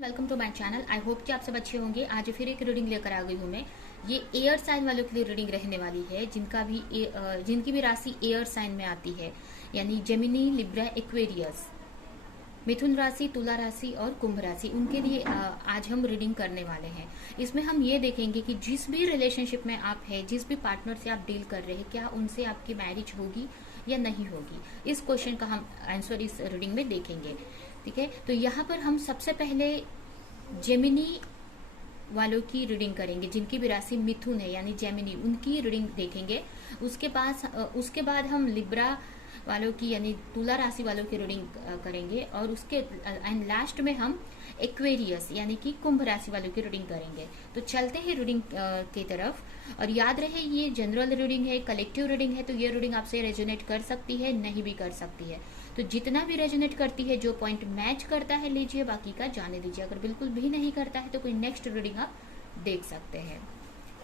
Welcome to my channel. I hope कि आप सब अच्छे होंगे। आज फिर एक रीडिंग लेकर आ गई हूँ मैं। ये एयर साइन वालों के लिए रीडिंग रहने वाली है, जिनकी भी राशि एयर साइन में आती है, यानी जेमिनी, लिब्रा, एक्वेरियस, मिथुन राशि, तुला राशि और कुंभ राशि। उनके लिए आज हम रीडिंग करने वाले हैं। इसमें हम ये देखेंगे कि जिस भी रिलेशनशिप में आप हैं, जिस भी पार्टनर से आप डील कर रहे हैं, क्या उनसे आपकी मैरिज होगी या नहीं होगी। इस क्वेश्चन का हम आंसर इस रीडिंग में देखेंगे। ठीक है, तो यहाँ पर हम सबसे पहले जेमिनी वालों की रीडिंग करेंगे, जिनकी भी राशि मिथुन है यानी जेमिनी, उनकी रीडिंग देखेंगे। उसके बाद हम लिब्रा वालों की यानी तुला राशि वालों की रीडिंग करेंगे, और उसके एंड लास्ट में हम एक्वेरियस यानी कि कुंभ राशि वालों की रीडिंग करेंगे। तो चलते हैं रीडिंग की तरफ। और याद रहे, ये जनरल रीडिंग है, कलेक्टिव रीडिंग है, तो ये रीडिंग आपसे रेजोनेट कर सकती है, नहीं भी कर सकती है। तो जितना भी रेजोनेट करती है, जो पॉइंट मैच करता है लीजिए, बाकी का जाने दीजिए। अगर बिल्कुल भी नहीं करता है तो कोई नेक्स्ट रीडिंग आप देख सकते हैं।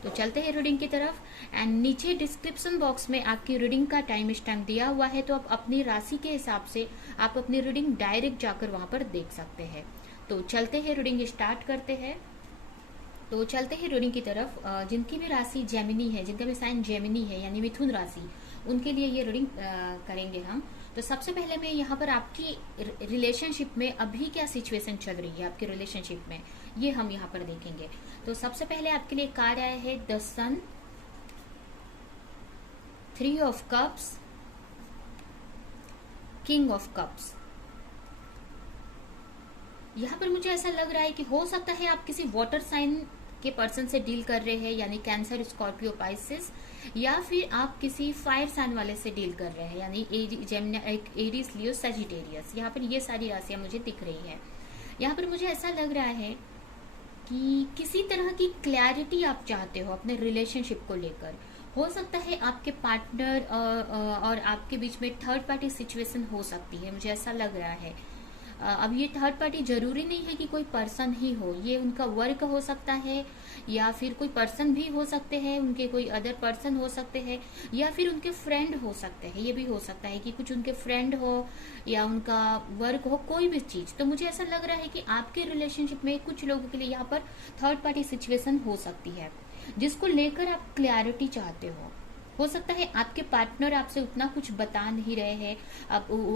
तो चलते हैं रीडिंग की तरफ। एंड नीचे डिस्क्रिप्शन बॉक्स में आपकी रीडिंग का टाइम स्टैम्प दिया हुआ है, तो आप अपनी राशि के हिसाब से आप अपनी रीडिंग डायरेक्ट जाकर वहां पर देख सकते हैं। तो चलते हैं, रीडिंग स्टार्ट करते हैं। तो चलते हैं रीडिंग की तरफ। जिनकी भी राशि जेमिनी है, जिनका भी साइन जेमिनी है यानी मिथुन राशि, उनके लिए ये रीडिंग करेंगे हम। तो सबसे पहले मैं यहाँ पर आपकी रिलेशनशिप में अभी क्या सिचुएशन चल रही है, आपके रिलेशनशिप में, ये हम यहाँ पर देखेंगे। तो सबसे पहले आपके लिए कार्ड आया है the sun, 3 of cups, king of cups. यहाँ पर मुझे ऐसा लग रहा है कि हो सकता है आप किसी वाटर साइन के पर्सन से डील कर रहे हैं, यानी कैंसर, स्कॉर्पियो, पाइसेस, या फिर आप किसी फायर साइन वाले से डील कर रहे हैं, यानी एरीज, लियो, सजिटेरियस। यहाँ पर ये सारी राशियां मुझे दिख रही है। यहाँ पर मुझे ऐसा लग रहा है कि किसी तरह की क्लैरिटी आप चाहते हो अपने रिलेशनशिप को लेकर। हो सकता है आपके पार्टनर और आपके बीच में थर्ड पार्टी सिचुएशन हो सकती है, मुझे ऐसा लग रहा है। अब ये थर्ड पार्टी जरूरी नहीं है कि कोई पर्सन ही हो, ये उनका वर्क हो सकता है, या फिर कोई पर्सन भी हो सकते हैं, उनके कोई अदर पर्सन हो सकते हैं, या फिर उनके फ्रेंड हो सकते हैं। ये भी हो सकता है कि कुछ उनके फ्रेंड हो या उनका वर्क हो, कोई भी चीज। तो मुझे ऐसा लग रहा है कि आपके रिलेशनशिप में कुछ लोगों के लिए यहाँ पर थर्ड पार्टी सिचुएशन हो सकती है, जिसको लेकर आप क्लैरिटी चाहते हो सकता है आपके पार्टनर आपसे उतना कुछ बता नहीं रहे हैं,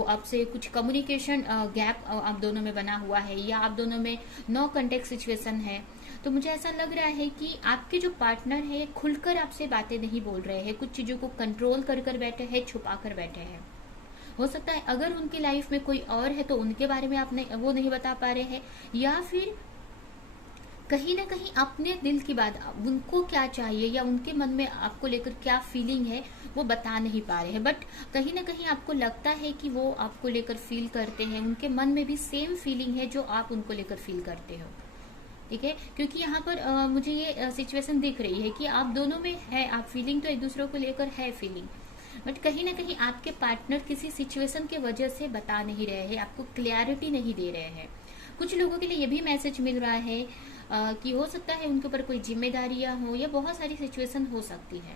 आपसे कुछ कम्युनिकेशन गैप आप दोनों में बना हुआ है, या आप दोनों में नो कांटेक्ट सिचुएशन है। तो मुझे ऐसा लग रहा है कि आपके जो पार्टनर है खुलकर आपसे बातें नहीं बोल रहे हैं, कुछ चीजों को कंट्रोल कर बैठे हैं, छुपा कर बैठे हैं। हो सकता है अगर उनकी लाइफ में कोई और है तो उनके बारे में आपने वो नहीं बता पा रहे हैं, या फिर कहीं ना कहीं अपने दिल की बात, उनको क्या चाहिए या उनके मन में आपको लेकर क्या फीलिंग है, वो बता नहीं पा रहे हैं। बट कहीं ना कहीं आपको लगता है कि वो आपको लेकर फील करते हैं, उनके मन में भी सेम फीलिंग है जो आप उनको लेकर फील करते हो। ठीक है, क्योंकि यहाँ पर मुझे ये सिचुएशन दिख रही है कि आप दोनों में है, आप फीलिंग तो एक दूसरे को लेकर है फीलिंग, बट कहीं ना कहीं आपके पार्टनर किसी सिचुएशन के वजह से बता नहीं रहे हैं, आपको क्लैरिटी नहीं दे रहे हैं। कुछ लोगों के लिए ये भी मैसेज मिल रहा है कि हो सकता है उनके ऊपर कोई जिम्मेदारियां हो, या बहुत सारी सिचुएशन हो सकती है।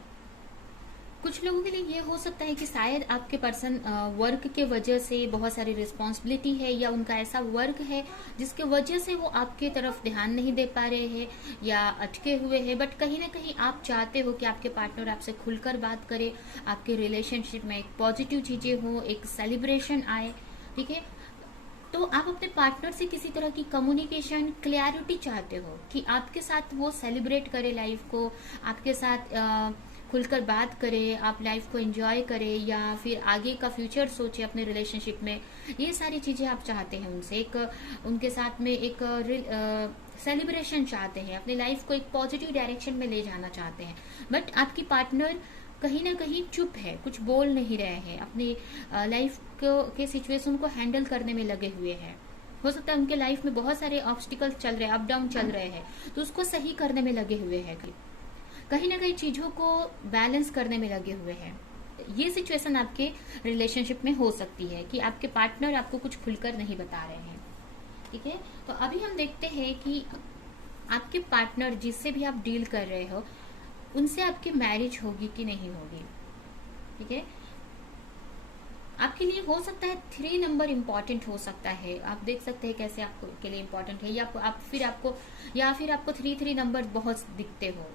कुछ लोगों के लिए ये हो सकता है कि शायद आपके पर्सन वर्क के वजह से बहुत सारी रिस्पॉन्सिबिलिटी है, या उनका ऐसा वर्क है जिसके वजह से वो आपके तरफ ध्यान नहीं दे पा रहे हैं या अटके हुए हैं। बट कहीं ना कहीं आप चाहते हो कि आपके पार्टनर आपसे खुलकर बात करे, आपके रिलेशनशिप में एक पॉजिटिव चीजें हो, एक सेलिब्रेशन आए। ठीक है, तो आप अपने पार्टनर से किसी तरह की कम्युनिकेशन, क्लैरिटी चाहते हो कि आपके साथ वो सेलिब्रेट करे लाइफ को, आपके साथ खुलकर बात करे, आप लाइफ को एंजॉय करे, या फिर आगे का फ्यूचर सोचे अपने रिलेशनशिप में। ये सारी चीजें आप चाहते हैं उनसे, उनके साथ में एक सेलिब्रेशन चाहते हैं, अपनी लाइफ को एक पॉजिटिव डायरेक्शन में ले जाना चाहते हैं। बट आपकी पार्टनर कहीं ना कहीं चुप है, कुछ बोल नहीं रहे हैं, अपनी लाइफ के सिचुएशन को हैंडल करने में लगे हुए हैं। हो सकता है उनके लाइफ में बहुत सारे ऑब्स्टिकल चल रहे हैं, अप डाउन चल रहे हैं, तो उसको सही करने में लगे हुए हैं, कहीं ना कहीं चीजों को बैलेंस करने में लगे हुए हैं। ये सिचुएशन आपके रिलेशनशिप में हो सकती है कि आपके पार्टनर आपको कुछ खुलकर नहीं बता रहे हैं। ठीक है, तो अभी हम देखते हैं कि आपके पार्टनर जिससे भी आप डील कर रहे हो, उनसे आपकी मैरिज होगी कि नहीं होगी। ठीक है, आपके लिए हो सकता है 3 नंबर इम्पोर्टेंट हो सकता है। आप देख सकते हैं कैसे आपको के लिए इम्पोर्टेंट है, या फिर आपको 3 नंबर बहुत दिखते हो,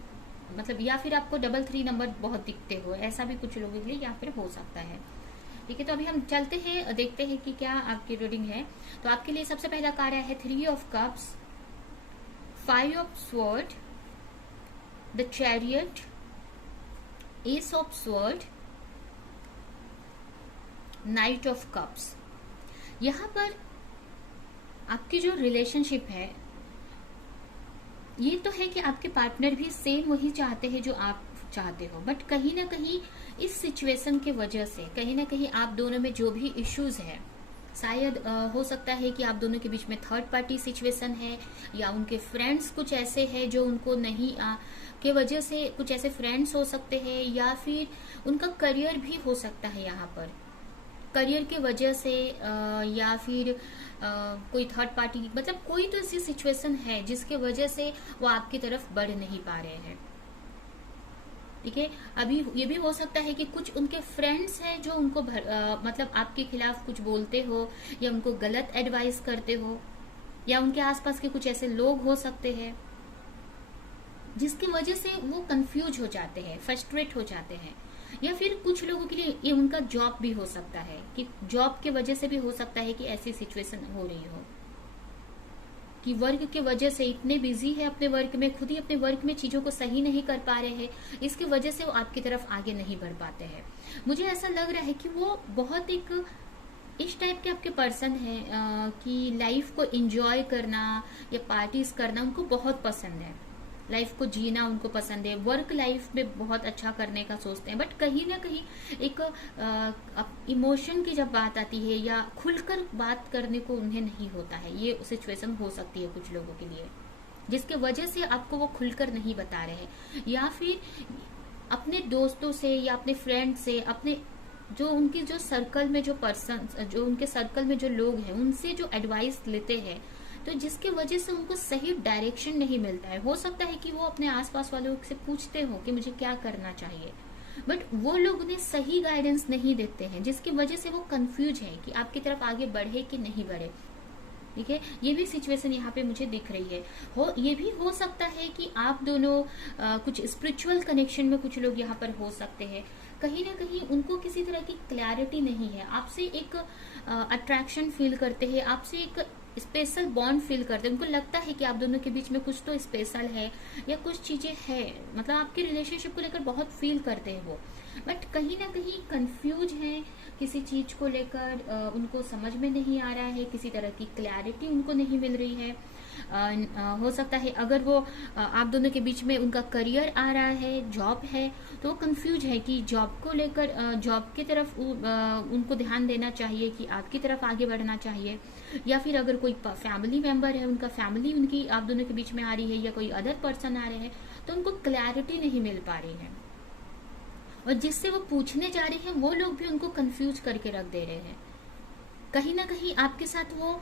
मतलब या फिर आपको 3 नंबर बहुत दिखते हो, ऐसा भी कुछ लोगों के लिए या फिर हो सकता है। ठीक है, तो अभी हम चलते हैं, देखते हैं कि क्या आपकी रीडिंग है। तो आपके लिए सबसे पहला कार्ड है 3 of cups, 5 of sword, the chariot, S of sword, night of cups. यहाँ पर आपकी जो रिलेशनशिप है, ये तो है कि आपके पार्टनर भी सेम वही चाहते हैं जो आप चाहते हो, बट कहीं ना कहीं इस सिचुएशन के वजह से कहीं ना कहीं आप दोनों में जो भी इश्यूज है, शायद हो सकता है कि आप दोनों के बीच में थर्ड पार्टी सिचुएशन है, या उनके फ्रेंड्स कुछ ऐसे हैं जो उनको नहीं के वजह से कुछ ऐसे फ्रेंड्स हो सकते हैं, या फिर उनका करियर भी हो सकता है यहाँ पर, करियर के वजह से या फिर कोई थर्ड पार्टी, मतलब कोई तो ऐसी सिचुएशन है जिसके वजह से वो आपकी तरफ बढ़ नहीं पा रहे हैं। ठीक है, अभी ये भी हो सकता है कि कुछ उनके फ्रेंड्स हैं जो उनको मतलब आपके खिलाफ कुछ बोलते हो, या उनको गलत एडवाइस करते हो, या उनके आसपास के कुछ ऐसे लोग हो सकते हैं जिसकी वजह से वो कंफ्यूज हो जाते हैं, फ्रस्ट्रेट हो जाते हैं। या फिर कुछ लोगों के लिए ये उनका जॉब भी हो सकता है, कि जॉब के वजह से भी हो सकता है कि ऐसी सिचुएशन हो रही हो, कि वर्क के वजह से इतने बिजी है अपने वर्क में, खुद ही अपने वर्क में चीजों को सही नहीं कर पा रहे हैं, इसकी वजह से वो आपकी तरफ आगे नहीं बढ़ पाते हैं। मुझे ऐसा लग रहा है कि वो बहुत एक इस टाइप के आपके पर्सन है कि लाइफ को एंजॉय करना या पार्टीज करना उनको बहुत पसंद है, लाइफ को जीना उनको पसंद है, वर्क लाइफ में बहुत अच्छा करने का सोचते हैं, बट कहीं ना कहीं एक इमोशन की जब बात आती है या खुलकर बात करने को उन्हें नहीं होता है। ये सिचुएशन हो सकती है कुछ लोगों के लिए, जिसके वजह से आपको वो खुलकर नहीं बता रहे हैं, या फिर अपने दोस्तों से या अपने फ्रेंड से, अपने जो उनकी जो सर्कल में जो पर्सन, जो उनके सर्कल में जो लोग हैं, उनसे जो एडवाइस लेते हैं, तो जिसके वजह से उनको सही डायरेक्शन नहीं मिलता है। हो सकता है कि वो अपने आसपास वालों से पूछते हो कि मुझे क्या करना चाहिए, बट वो लोग उन्हें सही गाइडेंस नहीं देते हैं, जिसकी वजह से वो कंफ्यूज है कि आपकी तरफ आगे बढ़े कि नहीं बढ़े। ठीक है, ये भी सिचुएशन यहाँ पे मुझे दिख रही है। ये भी हो सकता है कि आप दोनों कुछ स्पिरिचुअल कनेक्शन में कुछ लोग यहाँ पर हो सकते हैं। कहीं ना कहीं उनको किसी तरह की क्लैरिटी नहीं है, आपसे एक अट्रैक्शन फील करते हैं, आपसे एक स्पेशल बॉन्ड फील करते हैं, उनको लगता है कि आप दोनों के बीच में कुछ तो स्पेशल है या कुछ चीजें है, मतलब आपके रिलेशनशिप को लेकर बहुत फील करते हैं वो, बट कहीं ना कहीं कंफ्यूज है किसी चीज को लेकर, उनको समझ में नहीं आ रहा है, किसी तरह की क्लैरिटी उनको नहीं मिल रही है। हो सकता है अगर वो आप दोनों के बीच में उनका करियर आ रहा है, जॉब है, तो वो कंफ्यूज है कि जॉब को लेकर, जॉब की तरफ उनको ध्यान देना चाहिए कि आपकी तरफ आगे बढ़ना चाहिए, या फिर अगर कोई फैमिली मेंबर है, उनका फैमिली उनकी आप दोनों के बीच में आ रही है, या कोई अदर पर्सन आ रहे हैं, तो उनको क्लैरिटी नहीं मिल पा रही है, और जिससे वो पूछने जा रहे हैं वो लोग भी उनको कंफ्यूज करके रख दे रहे हैं। कहीं ना कहीं आपके साथ वो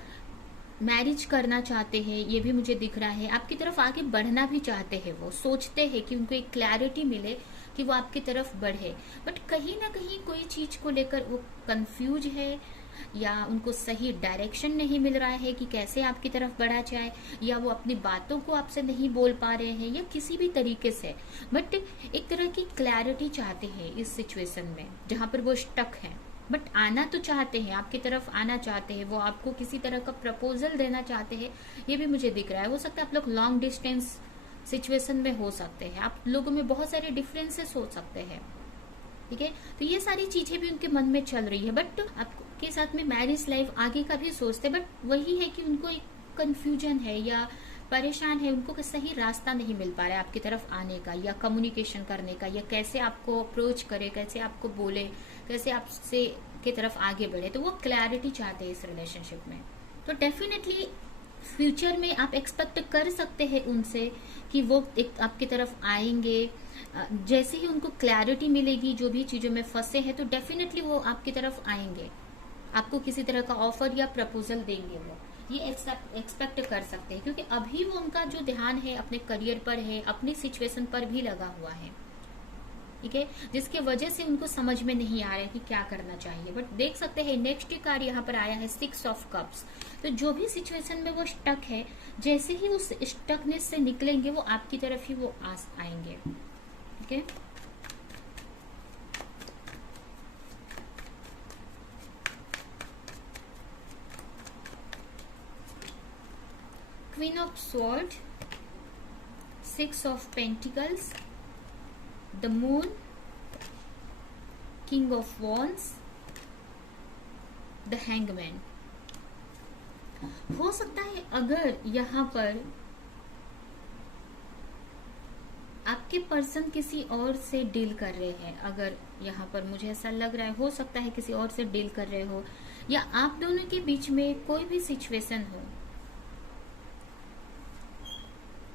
मैरिज करना चाहते हैं, ये भी मुझे दिख रहा है, आपकी तरफ आगे बढ़ना भी चाहते हैं, वो सोचते हैं कि उनको एक क्लैरिटी मिले कि वो आपकी तरफ बढ़े, बट कहीं ना कहीं कोई चीज को लेकर वो कंफ्यूज है, या उनको सही डायरेक्शन नहीं मिल रहा है कि कैसे आपकी तरफ बढ़ा जाए, या वो अपनी बातों को आपसे नहीं बोल पा रहे हैं, या किसी भी तरीके से, बट एक तरह की क्लैरिटी चाहते हैं इस सिचुएशन में जहां पर वो स्टक है, बट आना तो चाहते हैं, आपकी तरफ आना चाहते हैं, वो आपको किसी तरह का प्रपोजल देना चाहते हैं, ये भी मुझे दिख रहा है। हो सकता है आप लोग लॉन्ग डिस्टेंस सिचुएशन में हो सकते हैं, आप लोगों में बहुत सारे डिफरेंसेस हो सकते हैं। ठीक है, तो ये सारी चीजें भी उनके मन में चल रही है, बट आपके साथ में मैरिज लाइफ आगे का भी सोचते हैं, बट वही है कि उनको एक कंफ्यूजन है या परेशान है, उनको सही रास्ता नहीं मिल पा रहा है आपकी तरफ आने का, या कम्युनिकेशन करने का, या कैसे आपको अप्रोच करे, कैसे आपको बोले, कैसे आपसे की तरफ आगे बढ़े, तो वो क्लैरिटी चाहते हैं इस रिलेशनशिप में। तो डेफिनेटली फ्यूचर में आप एक्सपेक्ट कर सकते हैं उनसे कि वो एक आपकी तरफ आएंगे, जैसे ही उनको क्लैरिटी मिलेगी जो भी चीजों में फंसे हैं, तो डेफिनेटली वो आपकी तरफ आएंगे, आपको किसी तरह का ऑफर या प्रपोजल देंगे, वो ये एक्सपेक्ट कर सकते हैं, क्योंकि अभी वो उनका जो ध्यान है अपने करियर पर है, अपनी सिचुएशन पर भी लगा हुआ है। ठीक है, जिसके वजह से उनको समझ में नहीं आ रहा है कि क्या करना चाहिए। बट देख सकते हैं नेक्स्ट कार्ड यहाँ पर आया है 6 ऑफ कप्स। तो जो भी सिचुएशन में वो स्टक है, जैसे ही उस स्टकनेस से निकलेंगे वो आपकी तरफ ही वो आएंगे। ठीक है, queen of sword, 6 of pentacles, the moon, king of wands, the hangman. हो सकता है अगर यहाँ पर आपके पर्सन किसी और से डील कर रहे हैं, अगर यहाँ पर मुझे ऐसा लग रहा है, हो सकता है किसी और से डील कर रहे हो, या आप दोनों के बीच में कोई भी सिचुएशन हो,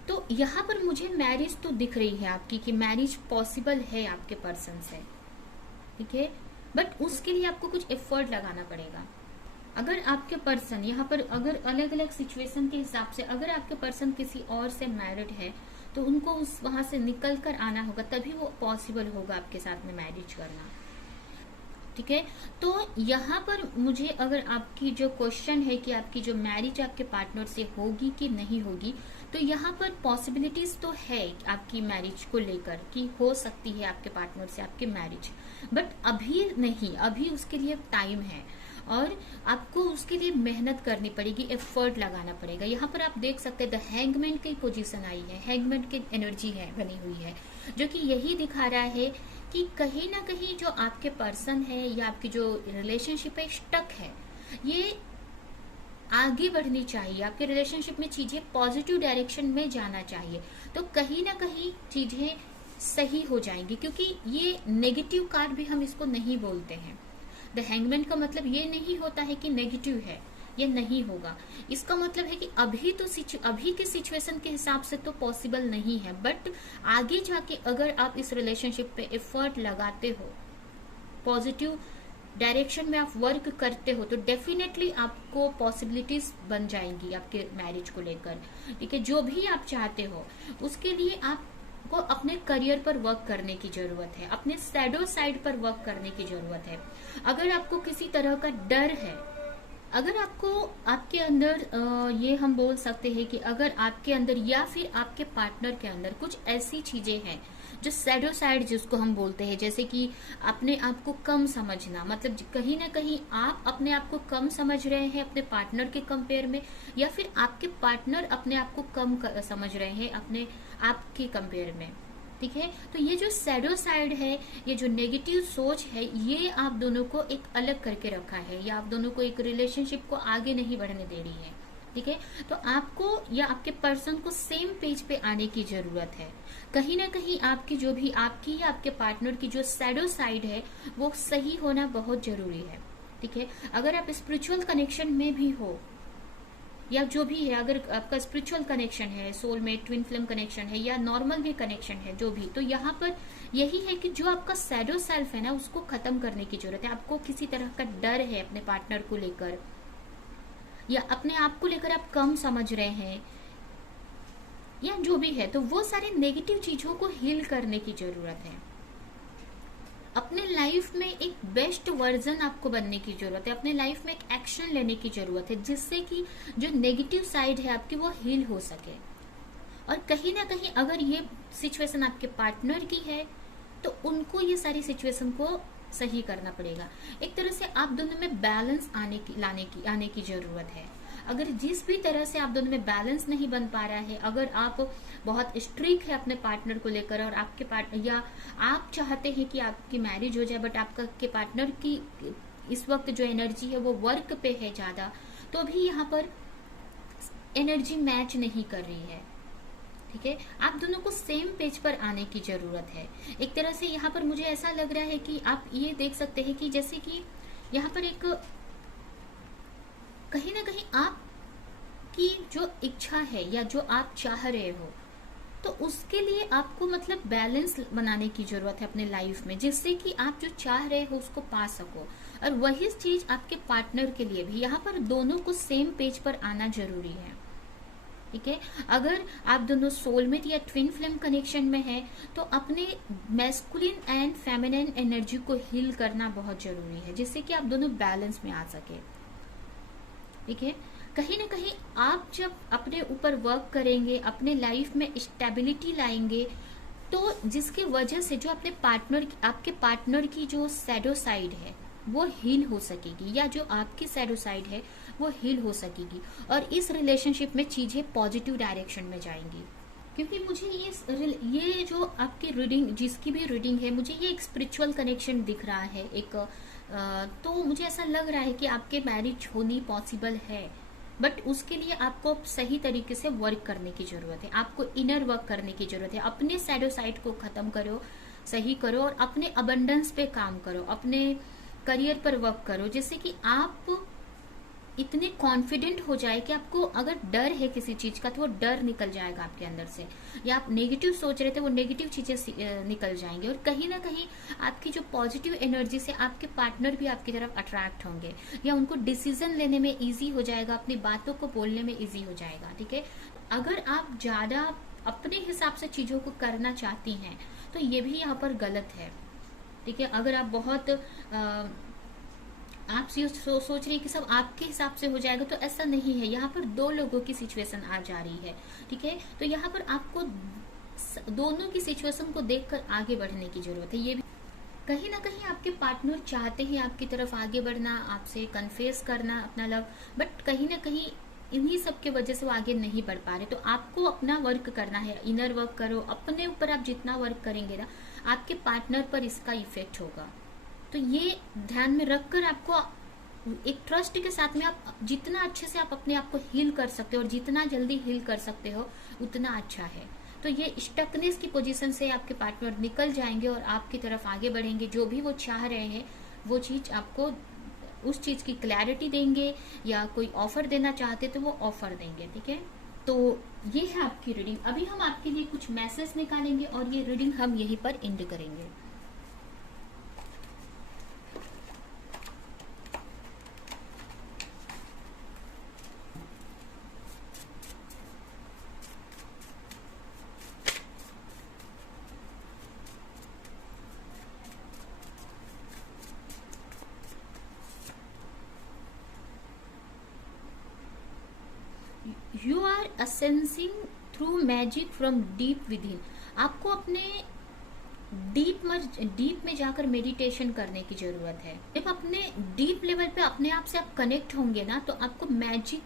तो यहाँ पर मुझे मैरिज तो दिख रही है आपकी, कि मैरिज पॉसिबल है आपके पर्सन से। ठीक है, बट उसके लिए आपको कुछ एफर्ट लगाना पड़ेगा। अगर आपके पर्सन यहाँ पर, अगर अलग अलग सिचुएशन के हिसाब से, अगर आपके पर्सन किसी और से मैरिड है, तो उनको उस वहां से निकल कर आना होगा, तभी वो पॉसिबल होगा आपके साथ में मैरिज करना। ठीक है, तो यहाँ पर मुझे, अगर आपकी जो क्वेश्चन है कि आपकी जो मैरिज आपके पार्टनर से होगी कि नहीं होगी, तो यहाँ पर पॉसिबिलिटीज तो है आपकी मैरिज को लेकर, कि हो सकती है आपके पार्टनर से आपकी मैरिज, बट अभी नहीं, अभी उसके लिए टाइम है और आपको उसके लिए मेहनत करनी पड़ेगी, एफर्ट लगाना पड़ेगा। यहाँ पर आप देख सकते हैं द हैंगमैन की पोजीशन आई है, हैंगमैन की एनर्जी है बनी हुई है, जो कि यही दिखा रहा है कि कहीं ना कहीं जो आपके पर्सन है या आपकी जो रिलेशनशिप है स्टक है, ये आगे बढ़नी चाहिए, आपके रिलेशनशिप में चीजें पॉजिटिव डायरेक्शन में जाना चाहिए, तो कहीं ना कहीं चीजें सही हो जाएंगी। क्योंकि ये नेगेटिव कार्ड भी हम इसको नहीं बोलते हैं। द हैंगमैन का मतलब ये नहीं होता है कि नेगेटिव है, ये नहीं होगा। इसका मतलब है कि अभी तो अभी के सिचुएशन के हिसाब से तो पॉसिबल नहीं है, बट आगे जाके अगर आप इस रिलेशनशिप पे एफर्ट लगाते हो, पॉजिटिव डायरेक्शन में आप वर्क करते हो, तो डेफिनेटली आपको पॉसिबिलिटीज बन जाएंगी आपके मैरिज को लेकर। ठीक है, जो भी आप चाहते हो उसके लिए आपको अपने करियर पर वर्क करने की जरूरत है, अपने शैडो साइड पर वर्क करने की जरूरत है। अगर आपको किसी तरह का डर है, अगर आपको आपके अंदर ये हम बोल सकते हैं कि अगर आपके अंदर या फिर आपके पार्टनर के अंदर कुछ ऐसी चीजें हैं जो शैडो साइड जिसको हम बोलते हैं, जैसे कि अपने आप को कम समझना, मतलब कहीं ना कहीं आप अपने आप को कम समझ रहे हैं अपने पार्टनर के कंपेयर में, या फिर आपके पार्टनर अपने आप को कम समझ रहे हैं अपने आप के कंपेयर में। ठीक है, तो ये जो शैडो साइड है, ये जो नेगेटिव सोच है, ये आप दोनों को एक अलग करके रखा है, या आप दोनों को एक रिलेशनशिप को आगे नहीं बढ़ने दे रही है। ठीक है, तो आपको या आपके पर्सन को सेम पेज पे आने की जरूरत है। कहीं ना कहीं आपकी जो भी आपकी या आपके पार्टनर की जो शैडो साइड है वो सही होना बहुत जरूरी है। ठीक है, अगर आप स्पिरिचुअल कनेक्शन में भी हो या जो भी है, अगर आपका स्पिरिचुअल कनेक्शन है, सोलमेट, ट्विन फ्लेम कनेक्शन है, या नॉर्मल भी कनेक्शन है, जो भी, तो यहाँ पर यही है कि जो आपका शैडो सेल्फ है ना, उसको खत्म करने की जरूरत है। आपको किसी तरह का डर है अपने पार्टनर को लेकर, या अपने आप को लेकर आप कम समझ रहे हैं, या जो भी है, तो वो सारी नेगेटिव चीजों को हील करने की जरूरत है। अपने लाइफ में एक बेस्ट वर्जन आपको बनने की जरूरत है, अपने लाइफ में एक एक्शन लेने की जरूरत है, जिससे कि जो नेगेटिव साइड है आपकी वो हील हो सके। और कहीं ना कहीं अगर ये सिचुएशन आपके पार्टनर की है, तो उनको ये सारी सिचुएशन को सही करना पड़ेगा। एक तरह से आप दोनों में बैलेंस आने की जरूरत है। अगर जिस भी तरह से आप दोनों में बैलेंस नहीं बन पा रहा है, अगर आप बहुत स्ट्रिक्ट है अपने पार्टनर को लेकर, और आपके पार्टनर, या आप चाहते हैं कि आपकी मैरिज हो जाए, बट आपका के पार्टनर की इस वक्त जो एनर्जी है वो वर्क पे है ज्यादा, तो भी यहाँ पर एनर्जी मैच नहीं कर रही है। ठीक है, आप दोनों को सेम पेज पर आने की जरूरत है। एक तरह से यहाँ पर मुझे ऐसा लग रहा है कि आप ये देख सकते हैं कि जैसे कि यहाँ पर एक कहीं ना कहीं आपकी जो इच्छा है या जो आप चाह रहे हो, तो उसके लिए आपको मतलब बैलेंस बनाने की जरूरत है अपने लाइफ में, जिससे कि आप जो चाह रहे हो उसको पा सको। और वही चीज आपके पार्टनर के लिए भी, यहाँ पर दोनों को सेम पेज पर आना जरूरी है। ठीक है। अगर आप दोनों सोलमेट या ट्विन फ्लेम कनेक्शन में है तो अपने मैस्कुलिन एंड फेमिनिन एनर्जी को हील करना बहुत जरूरी है, जिससे कि आप दोनों बैलेंस में आ सके। ठीक है। कहीं ना कहीं आप जब अपने ऊपर वर्क करेंगे, अपने लाइफ में स्टेबिलिटी लाएंगे, तो जिसकी वजह से जो अपने आपके पार्टनर की जो सैडो साइड है वो हील हो सकेगी, या जो आपकी सैडो साइड है वो हील हो सकेगी, और इस रिलेशनशिप में चीजें पॉजिटिव डायरेक्शन में जाएंगी। क्योंकि मुझे ये जो आपकी रीडिंग, जिसकी भी रीडिंग है, मुझे ये एक स्पिरिचुअल कनेक्शन दिख रहा है एक, तो मुझे ऐसा लग रहा है कि आपके मैरिज होनी पॉसिबल है, बट उसके लिए आपको सही तरीके से वर्क करने की जरूरत है, आपको इनर वर्क करने की जरूरत है। अपने सैडो साइड को खत्म करो, सही करो, और अपने अबंडेंस पे काम करो, अपने करियर पर वर्क करो, जिससे कि आप इतने कॉन्फिडेंट हो जाए कि आपको अगर डर है किसी चीज का तो वो डर निकल जाएगा आपके अंदर से, या आप नेगेटिव सोच रहे थे वो नेगेटिव चीजें निकल जाएंगी, और कहीं ना कहीं आपकी जो पॉजिटिव एनर्जी से आपके पार्टनर भी आपकी तरफ अट्रैक्ट होंगे, या उनको डिसीजन लेने में इजी हो जाएगा, अपनी बातों को बोलने में इजी हो जाएगा। ठीक है। अगर आप ज्यादा अपने हिसाब से चीजों को करना चाहती हैं तो ये भी यहाँ पर गलत है। ठीक है। अगर आप बहुत आप सोच रही है कि सब आपके हिसाब से हो जाएगा, तो ऐसा नहीं है। यहाँ पर दो लोगों की सिचुएशन आ जा रही है। ठीक है। तो यहाँ पर आपको दोनों की सिचुएशन को देखकर आगे बढ़ने की जरूरत है। ये भी कहीं ना कहीं आपके पार्टनर चाहते हैं आपकी तरफ आगे बढ़ना, आपसे कन्फेस करना अपना लव, बट कहीं ना कहीं इन्हीं सब के वजह से वो आगे नहीं बढ़ पा रहे। तो आपको अपना वर्क करना है, इनर वर्क करो। अपने ऊपर आप जितना वर्क करेंगे ना, आपके पार्टनर पर इसका इफेक्ट होगा। तो ये ध्यान में रखकर आपको एक ट्रस्ट के साथ में आप जितना अच्छे से आप अपने आप को हील कर सकते हो, और जितना जल्दी हील कर सकते हो उतना अच्छा है। तो ये स्टकनेस की पोजीशन से आपके पार्टनर निकल जाएंगे और आपकी तरफ आगे बढ़ेंगे। जो भी वो चाह रहे हैं वो चीज आपको उस चीज की क्लैरिटी देंगे, या कोई ऑफर देना चाहते तो वो ऑफर देंगे। ठीक है। तो ये है आपकी रीडिंग। अभी हम आपके लिए कुछ मैसेज निकालेंगे और ये रीडिंग हम यहीं पर एंड करेंगे। You are ascending through magic from deep within. आपको अपने डीप में जाकर मेडिटेशन करने की जरूरत है। जब अपने डीप लेवल पे अपने आप से आप कनेक्ट होंगे ना, तो आपको मैजिक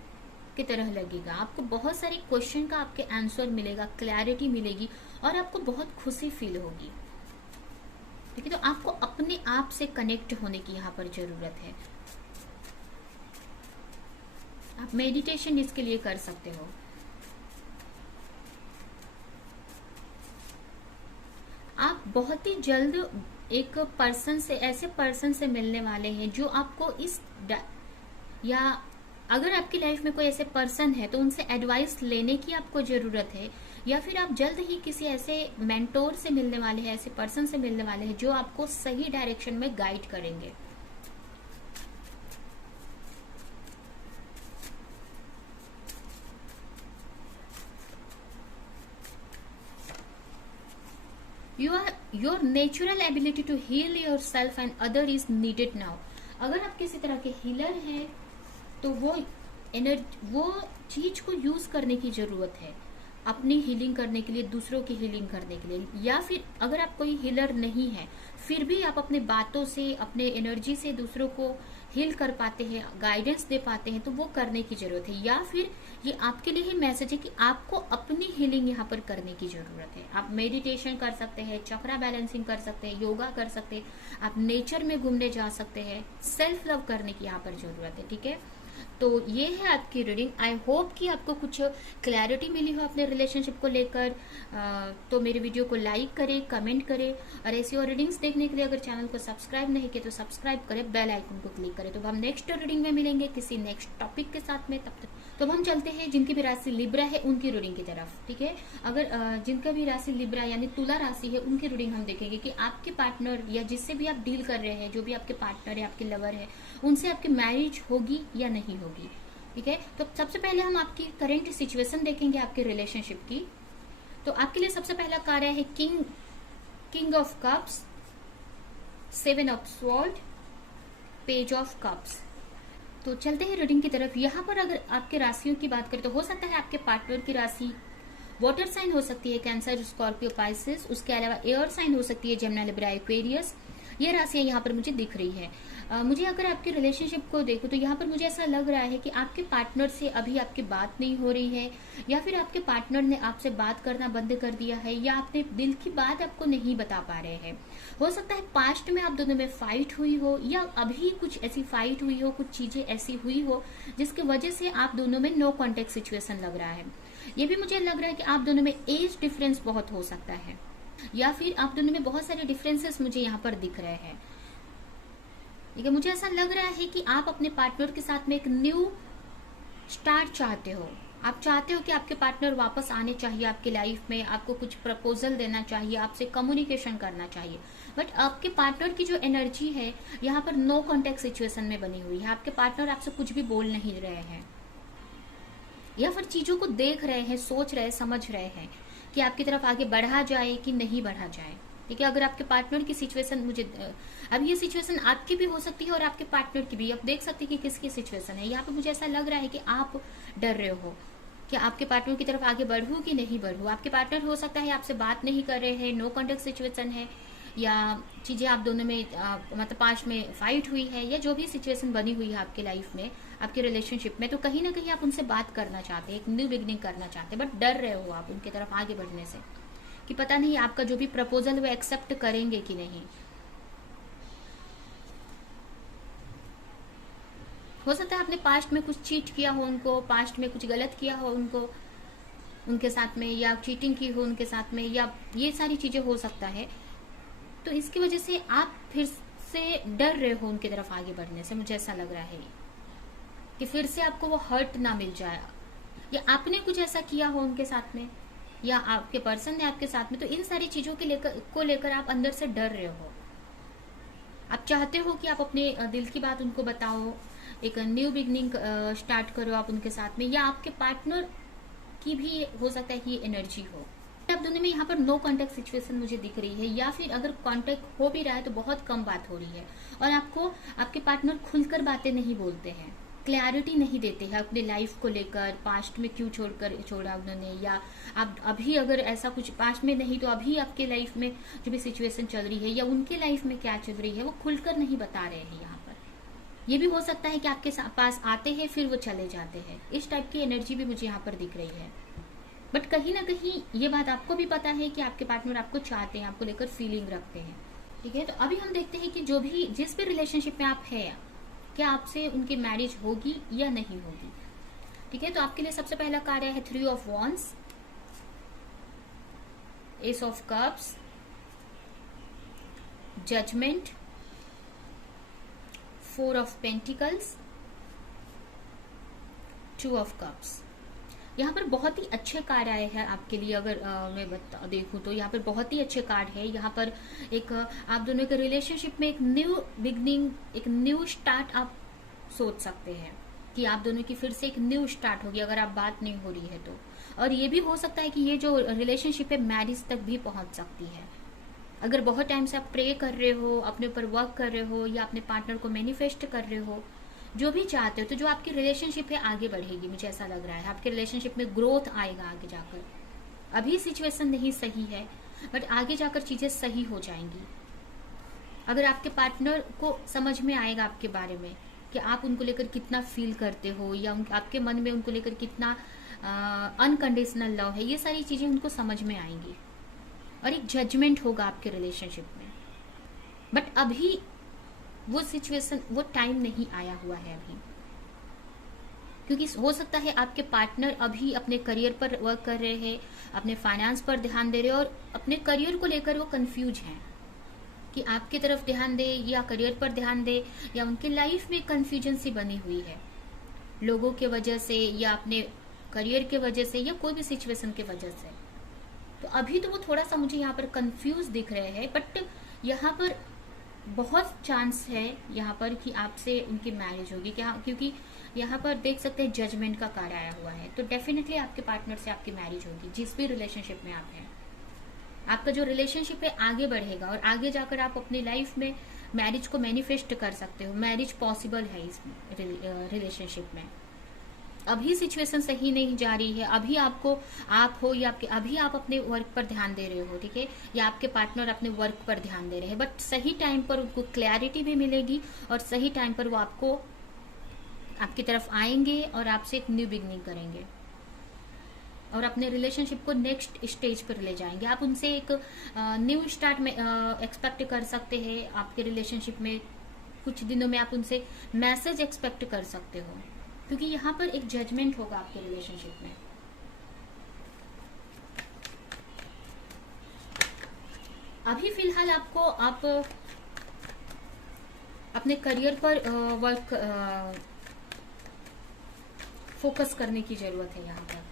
की तरह लगेगा। आपको बहुत सारे क्वेश्चन का आपके आंसर मिलेगा, क्लैरिटी मिलेगी, और आपको बहुत खुशी फील होगी। ठीक है। तो आपको अपने आप से कनेक्ट होने की यहाँ पर जरूरत है। आप मेडिटेशन इसके लिए कर सकते हो। आप बहुत ही जल्द एक पर्सन से, ऐसे पर्सन से मिलने वाले हैं जो आपको या अगर आपकी लाइफ में कोई ऐसे पर्सन है तो उनसे एडवाइस लेने की आपको जरूरत है, या फिर आप जल्द ही किसी ऐसे मेंटोर से मिलने वाले हैं, ऐसे पर्सन से मिलने वाले हैं जो आपको सही डायरेक्शन में गाइड करेंगे। Your natural ability to heal your self and other is needed now. अगर आप किसी तरह के हीलर हैं तो वो चीज को यूज करने की जरूरत है अपनी हीलिंग करने के लिए, दूसरों की हीलिंग करने के लिए। या फिर अगर आप कोई हीलर नहीं है, फिर भी आप अपने बातों से, अपने एनर्जी से दूसरों को हील कर पाते हैं, गाइडेंस दे पाते हैं, तो वो करने की जरूरत है। या फिर ये आपके लिए ही मैसेज है कि आपको अपनी हीलिंग यहाँ पर करने की जरूरत है। आप मेडिटेशन कर सकते हैं, चक्रा बैलेंसिंग कर सकते हैं, योगा कर सकते हैं, आप नेचर में घूमने जा सकते हैं। सेल्फ लव करने की यहाँ पर जरूरत है। ठीक है। तो ये है आपकी रीडिंग। आई होप कि आपको कुछ क्लैरिटी मिली हो अपने रिलेशनशिप को लेकर। तो मेरे वीडियो को लाइक करें, कमेंट करें, और ऐसी और रीडिंग्स देखने के लिए अगर चैनल को सब्सक्राइब नहीं किया तो सब्सक्राइब करें, बेल आइकन को क्लिक करें। तो हम नेक्स्ट रीडिंग में मिलेंगे किसी नेक्स्ट टॉपिक के साथ में। तब तक तो हम चलते हैं जिनकी भी राशि लिब्रा है उनकी रीडिंग की तरफ। ठीक है। अगर जिनका भी राशि लिब्रा यानी तुला राशि है, उनकी रीडिंग हम देखेंगे कि आपके पार्टनर या जिससे भी आप डील कर रहे हैं, जो भी आपके पार्टनर है, आपके लवर है, उनसे आपकी मैरिज होगी या नहीं होगी। ठीक है, तो सबसे पहले हम आपकी करंट सिचुएशन देखेंगे आपके रिलेशनशिप की। तो आपके लिए सबसे पहला कार्य है king of cups, 7 of sword, page of cups. तो चलते हैं रीडिंग की तरफ। यहाँ पर अगर आपके राशियों की बात करें तो हो सकता है आपके पार्टनर की राशि वाटर साइन हो सकती है, कैंसर, स्कॉर्पियो, पाइसेस। उसके अलावा एयर साइन हो सकती है, जेमिनी, लिब्रा, एक्वेरियस। ये राशियां यहाँ पर मुझे दिख रही है। मुझे अगर आपके रिलेशनशिप को देखो तो यहाँ पर मुझे ऐसा लग रहा है कि आपके पार्टनर से अभी आपकी बात नहीं हो रही है, या फिर आपके पार्टनर ने आपसे बात करना बंद कर दिया है, या अपने दिल की बात आपको नहीं बता पा रहे हैं। हो सकता है पास्ट में आप दोनों में फाइट हुई हो, या अभी कुछ ऐसी फाइट हुई हो, कुछ चीजें ऐसी हुई हो जिसकी वजह से आप दोनों में नो कॉन्टेक्ट सिचुएशन लग रहा है। ये भी मुझे लग रहा है कि आप दोनों में एज डिफरेंस बहुत हो सकता है, या फिर आप दोनों में बहुत सारे डिफरेंसेस मुझे यहाँ पर दिख रहे हैं। ठीक है, मुझे ऐसा लग रहा है कि आप अपने पार्टनर के साथ में एक न्यू स्टार्ट चाहते हो। आप चाहते हो कि आपके पार्टनर वापस आने चाहिए आपकी लाइफ में, आपको कुछ प्रपोजल देना चाहिए, आपसे कम्युनिकेशन करना चाहिए। बट आपके पार्टनर की जो एनर्जी है यहाँ पर नो कॉन्टेक्ट सिचुएशन में बनी हुई है। आपके पार्टनर आपसे कुछ भी बोल नहीं रहे हैं, या फिर चीजों को देख रहे हैं, सोच रहे हैं, समझ रहे हैं कि आपकी तरफ आगे बढ़ा जाए कि नहीं बढ़ा जाए। ठीक है, अगर आपके पार्टनर की सिचुएशन अब ये सिचुएशन आपकी भी हो सकती है और आपके पार्टनर की भी। आप देख सकते हैं कि किसकी सिचुएशन है। यहाँ पे मुझे ऐसा लग रहा है कि आप डर रहे हो कि आपके पार्टनर की तरफ आगे बढ़ूं कि नहीं बढ़ूं। आपके पार्टनर हो सकता है आपसे बात नहीं कर रहे हैं, नो कॉन्टेक्ट सिचुएशन है, या चीजें आप दोनों में मतलब पास्ट में फाइट हुई है, या जो भी सिचुएशन बनी हुई है आपके लाइफ में, आपके रिलेशनशिप में, तो कहीं ना कहीं आप उनसे बात करना चाहते हैं, एक न्यू बिगनिंग करना चाहते हैं, बट डर रहे हो आप उनकी तरफ आगे बढ़ने से कि पता नहीं आपका जो भी प्रपोजल वो एक्सेप्ट करेंगे कि नहीं। हो सकता है आपने पास्ट में कुछ चीट किया हो उनको, पास्ट में कुछ गलत किया हो उनके साथ में, या चीटिंग की हो उनके साथ में, या ये सारी चीजें हो सकता है। तो इसकी वजह से आप फिर से डर रहे हो उनकी तरफ आगे बढ़ने से। मुझे ऐसा लग रहा है कि फिर से आपको वो हर्ट ना मिल जाए, या आपने कुछ ऐसा किया हो उनके साथ में, या आपके पर्सन ने आपके साथ में। तो इन सारी चीजों को लेकर आप अंदर से डर रहे हो। आप चाहते हो कि आप अपने दिल की बात उनको बताओ, एक न्यू बिगनिंग स्टार्ट करो आप उनके साथ में, या आपके पार्टनर की भी हो सकता है कि एनर्जी हो। आप दोनों में यहाँ पर नो कांटेक्ट सिचुएशन मुझे दिख रही है, या फिर अगर कांटेक्ट हो भी रहा है तो बहुत कम बात हो रही है, और आपको आपके पार्टनर खुलकर बातें नहीं बोलते हैं, क्लैरिटी नहीं देते हैं अपने लाइफ को लेकर। पास्ट में क्यों छोड़ा उन्होंने, या आप अभी अगर ऐसा कुछ पास्ट में नहीं तो अभी आपके लाइफ में जो भी सिचुएशन चल रही है, या उनके लाइफ में क्या चल रही है, वो खुलकर नहीं बता रहे हैं यहाँ पर। ये भी हो सकता है कि आपके पास आते हैं फिर वो चले जाते हैं। इस टाइप की एनर्जी भी मुझे यहाँ पर दिख रही है। बट कहीं ना कहीं ये बात आपको भी पता है कि आपके पार्टनर आपको चाहते हैं, आपको लेकर फीलिंग रखते हैं। ठीक है, तो अभी हम देखते हैं कि जिस भी रिलेशनशिप में आप है, क्या आपसे उनकी मैरिज होगी या नहीं होगी। ठीक है, तो आपके लिए सबसे पहला कार्य है 3 of wands, ace of cups, judgement, 4 of pentacles, 2 of cups. यहाँ पर बहुत ही अच्छे कार्ड आए हैं आपके लिए। अगर मैं देखूं तो यहाँ पर बहुत ही अच्छे कार्ड है। यहाँ पर एक आप दोनों के रिलेशनशिप में एक न्यू बिगनिंग, एक न्यू स्टार्ट आप सोच सकते हैं कि आप दोनों की फिर से एक न्यू स्टार्ट होगी अगर आप बात नहीं हो रही है तो। और ये भी हो सकता है कि ये जो रिलेशनशिप है मैरिज तक भी पहुंच सकती है। अगर बहुत टाइम से आप प्रे कर रहे हो, अपने ऊपर वर्क कर रहे हो, या अपने पार्टनर को मैनिफेस्ट कर रहे हो, जो भी चाहते हो, तो जो आपकी रिलेशनशिप है आगे बढ़ेगी। मुझे ऐसा लग रहा है आपके रिलेशनशिप में ग्रोथ आएगा आगे जाकर। अभी सिचुएशन नहीं सही है, बट आगे जाकर चीजें सही हो जाएंगी। अगर आपके पार्टनर को समझ में आएगा आपके बारे में कि आप उनको लेकर कितना फील करते हो, या आपके मन में उनको लेकर कितना अनकंडीशनल लव है, ये सारी चीजें उनको समझ में आएंगी, और एक जजमेंट होगा आपके रिलेशनशिप में। बट अभी वो सिचुएशन, वो टाइम नहीं आया हुआ है अभी, क्योंकि हो सकता है आपके पार्टनर अभी अपने करियर पर वर्क कर रहे हैं, अपने फाइनेंस पर ध्यान दे रहे हैं, और अपने करियर को लेकर वो कंफ्यूज हैं कि आपकी तरफ ध्यान दे या करियर पर ध्यान दे, या उनकी लाइफ में कंफ्यूजन सी बनी हुई है लोगों के वजह से, या अपने करियर के वजह से, या कोई भी सिचुएशन के वजह से। तो अभी तो वो थोड़ा सा मुझे यहाँ पर कंफ्यूज दिख रहे हैं, बट यहाँ पर बहुत चांस है यहाँ पर कि आपसे उनकी मैरिज होगी। क्या, क्योंकि यहाँ पर देख सकते हैं जजमेंट का कार्ड आया हुआ है। तो डेफिनेटली आपके पार्टनर से आपकी मैरिज होगी, जिस भी रिलेशनशिप में आप हैं। आपका जो रिलेशनशिप है आगे बढ़ेगा और आगे जाकर आप अपनी लाइफ में मैरिज को मैनिफेस्ट कर सकते हो। मैरिज पॉसिबल है इस रिलेशनशिप में। अभी सिचुएशन सही नहीं जा रही है, अभी आपको आप हो या आपके अभी आप अपने वर्क पर ध्यान दे रहे हो, ठीक है, या आपके पार्टनर अपने वर्क पर ध्यान दे रहे हैं, बट सही टाइम पर उनको क्लैरिटी भी मिलेगी और सही टाइम पर वो आपको आपकी तरफ आएंगे और आपसे एक न्यू बिगनिंग करेंगे और अपने रिलेशनशिप को नेक्स्ट स्टेज पर ले जाएंगे। आप उनसे एक न्यू स्टार्ट में एक्सपेक्ट कर सकते हैं। आपके रिलेशनशिप में कुछ दिनों में आप उनसे मैसेज एक्सपेक्ट कर सकते हो, क्योंकि यहाँ पर एक जजमेंट होगा आपके रिलेशनशिप में। अभी फिलहाल आपको आप अपने करियर पर वर्क फोकस करने की जरूरत है। यहाँ पर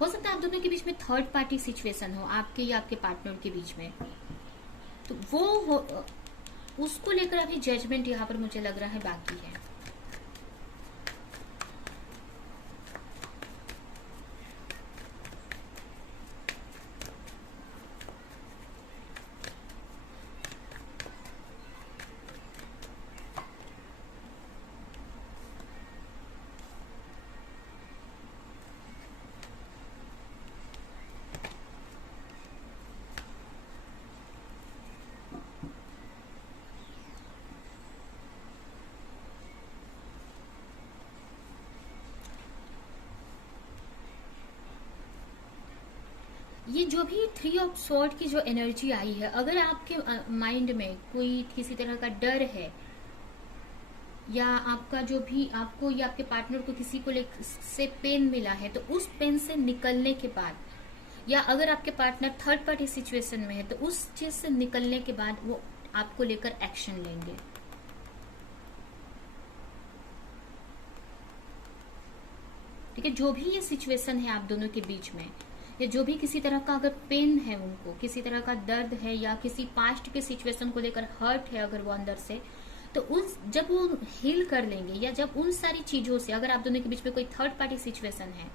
हो सकता है आप दोनों के बीच में थर्ड पार्टी सिचुएशन हो, आपके या आपके पार्टनर के बीच में, तो वो उसको लेकर अभी जजमेंट यहाँ पर मुझे लग रहा है बाकी है। ये जो भी 3 ऑफ स्वॉर्ड की जो एनर्जी आई है, अगर आपके माइंड में कोई किसी तरह का डर है या आपका जो भी आपको या आपके पार्टनर को किसी को से पेन मिला है, तो उस पेन से निकलने के बाद, या अगर आपके पार्टनर थर्ड पार्टी सिचुएशन में है तो उस चीज से निकलने के बाद वो आपको लेकर एक्शन लेंगे। ठीक है, जो भी ये सिचुएशन है आप दोनों के बीच में, या जो भी किसी तरह का अगर पेन है, उनको किसी तरह का दर्द है या किसी पास्ट के सिचुएशन को लेकर हर्ट है अगर वो अंदर से, तो उस जब वो हील कर लेंगे, या जब उन सारी चीजों से, अगर आप दोनों के बीच में कोई थर्ड पार्टी सिचुएशन है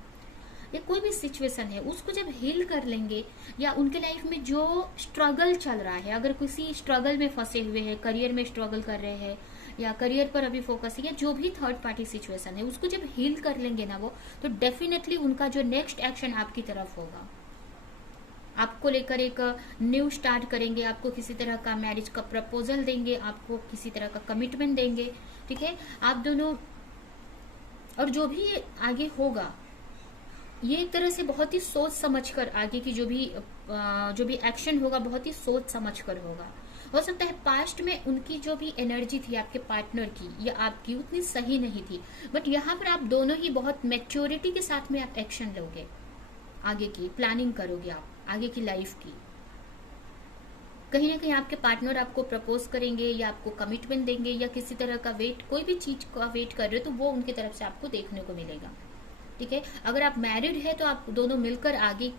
या कोई भी सिचुएशन है, उसको जब हील कर लेंगे, या उनके लाइफ में जो स्ट्रगल चल रहा है, अगर किसी स्ट्रगल में फंसे हुए हैं, करियर में स्ट्रगल कर रहे हैं या करियर पर अभी फोकस है, या जो भी थर्ड पार्टी सिचुएशन है, उसको जब हील कर लेंगे ना वो, तो डेफिनेटली उनका जो नेक्स्ट एक्शन आपकी तरफ होगा, आपको लेकर एक न्यू स्टार्ट करेंगे, आपको किसी तरह का मैरिज का प्रपोजल देंगे, आपको किसी तरह का कमिटमेंट देंगे। ठीक है, आप दोनों, और जो भी आगे होगा ये एक तरह से बहुत ही सोच समझकर, आगे की जो भी एक्शन होगा बहुत ही सोच समझकर होगा। हो सकता है पास्ट में उनकी जो भी एनर्जी थी आपके पार्टनर की या आपकी, उतनी सही नहीं थी, बट यहाँ पर आप दोनों ही बहुत मैच्योरिटी के साथ में आप एक्शन लोगे, आगे की प्लानिंग करोगे, आप आगे की लाइफ की। कहीं ना कहीं आपके पार्टनर आपको प्रपोज करेंगे या आपको कमिटमेंट देंगे, या किसी तरह का वेट, कोई भी चीज का वेट कर रहे हो तो वो उनकी तरफ से आपको देखने को मिलेगा। ठीक है, अगर आप मैरिड है तो आप दोनों मिलकर आगे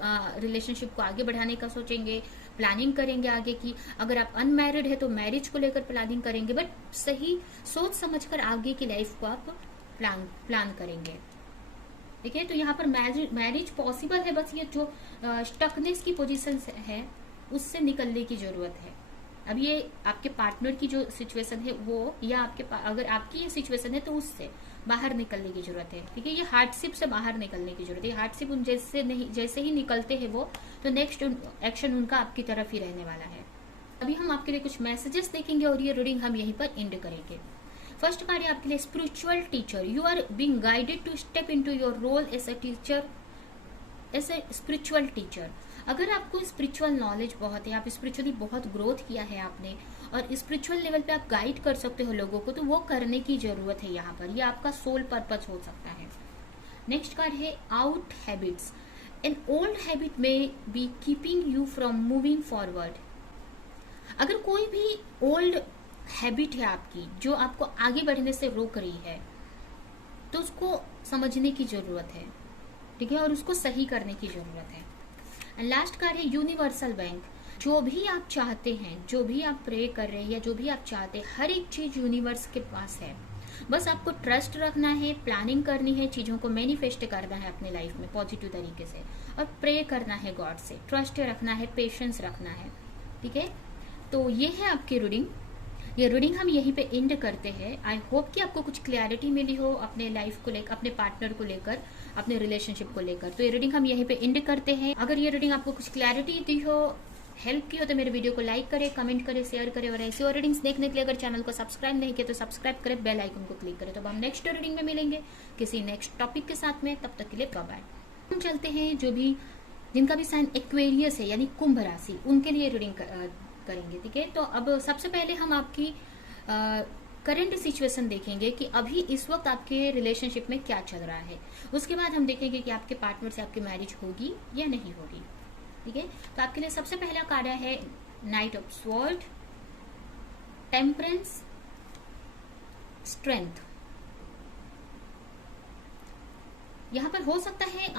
रिलेशनशिप को आगे बढ़ाने का सोचेंगे, प्लानिंग करेंगे आगे की। अगर आप अनमैरिड है तो मैरिज को लेकर प्लानिंग करेंगे, बट सही सोच समझकर आगे की लाइफ को आप प्लान करेंगे। ठीक है, तो यहाँ पर मैरिज पॉसिबल है, बस ये जो स्टकनेस की पोजीशन है उससे निकलने की जरूरत है। अब ये आपके पार्टनर की जो सिचुएशन है वो, या अगर आपकी ये सिचुएशन है तो उससे बाहर निकलने की जरूरत है। ठीक है, ये हार्डशिप से बाहर निकलने की जरूरत है। हार्डशिप जैसे ही निकलते हैं वो, तो नेक्स्ट एक्शन उनका आपकी तरफ ही रहने वाला है। अभी हम आपके लिए कुछ मैसेजेस देखेंगे और ये रीडिंग हम यहीं पर एंड करेंगे। फर्स्ट कार्ड है आपके लिए spiritual teacher. You are being guided to step into your role as a teacher, as a spiritual teacher. अगर आपको स्पिरिचुअल नॉलेज बहुत है, आप स्पिरिचुअली बहुत ग्रोथ किया है आपने, और स्पिरिचुअल लेवल पे आप गाइड कर सकते हो लोगों को, तो वो करने की जरूरत है यहाँ पर। ये आपका सोल पर्पज हो सकता है। नेक्स्ट कार्ड है out habits. An old habit may be keeping you from moving forward. अगर कोई भी ओल्ड हैबिट है आपकी जो आपको आगे बढ़ने से रोक रही है, तो उसको समझने की जरूरत है। ठीक है, और उसको सही करने की जरूरत है। एंड लास्ट कार्ड है यूनिवर्सल बैंक। जो भी आप चाहते हैं, जो भी आप प्रे कर रहे हैं या जो भी आप चाहते हैं, हर एक चीज यूनिवर्स के पास है। बस आपको ट्रस्ट रखना है, प्लानिंग करनी है, चीजों को मैनिफेस्ट करना है अपने लाइफ में पॉजिटिव तरीके से, और प्रे करना है गॉड से, ट्रस्ट रखना है, पेशेंस रखना है। ठीक है, तो ये है आपकी रीडिंग। ये रीडिंग हम यहीं पे एंड करते हैं। आई होप कि आपको कुछ क्लैरिटी मिली हो अपने लाइफ को लेकर, अपने पार्टनर को लेकर, अपने रिलेशनशिप को लेकर। तो ये रीडिंग हम यहीं पे एंड करते हैं। अगर ये रीडिंग आपको कुछ क्लैरिटी दी हो, हेल्प की हो, तो मेरे वीडियो को लाइक करें, कमेंट करें, शेयर करें, और ऐसी और रीडिंग्स देखने के लिए अगर चैनल को सब्सक्राइब नहीं किया तो सब्सक्राइब करें, बेल आइकन को क्लिक करें। तो अब हम नेक्स्ट रीडिंग में मिलेंगे किसी नेक्स्ट टॉपिक के साथ में। तब तक के लिए बाय बाय। हम चलते हैं जो भी जिनका भी साइन एक्वेरियस है यानी कुंभ राशि, उनके लिए रीडिंग करेंगे। ठीक है, तो अब सबसे पहले हम आपकी करंट सिचुएशन देखेंगे कि अभी इस वक्त आपके रिलेशनशिप में क्या चल रहा है। उसके बाद हम देखेंगे कि आपके पार्टनर से आपकी मैरिज होगी या नहीं होगी। ठीक है, तो आपके लिए सबसे पहला कार्ड है night of sword, temperance, strength. यहाँ पर हो सकता है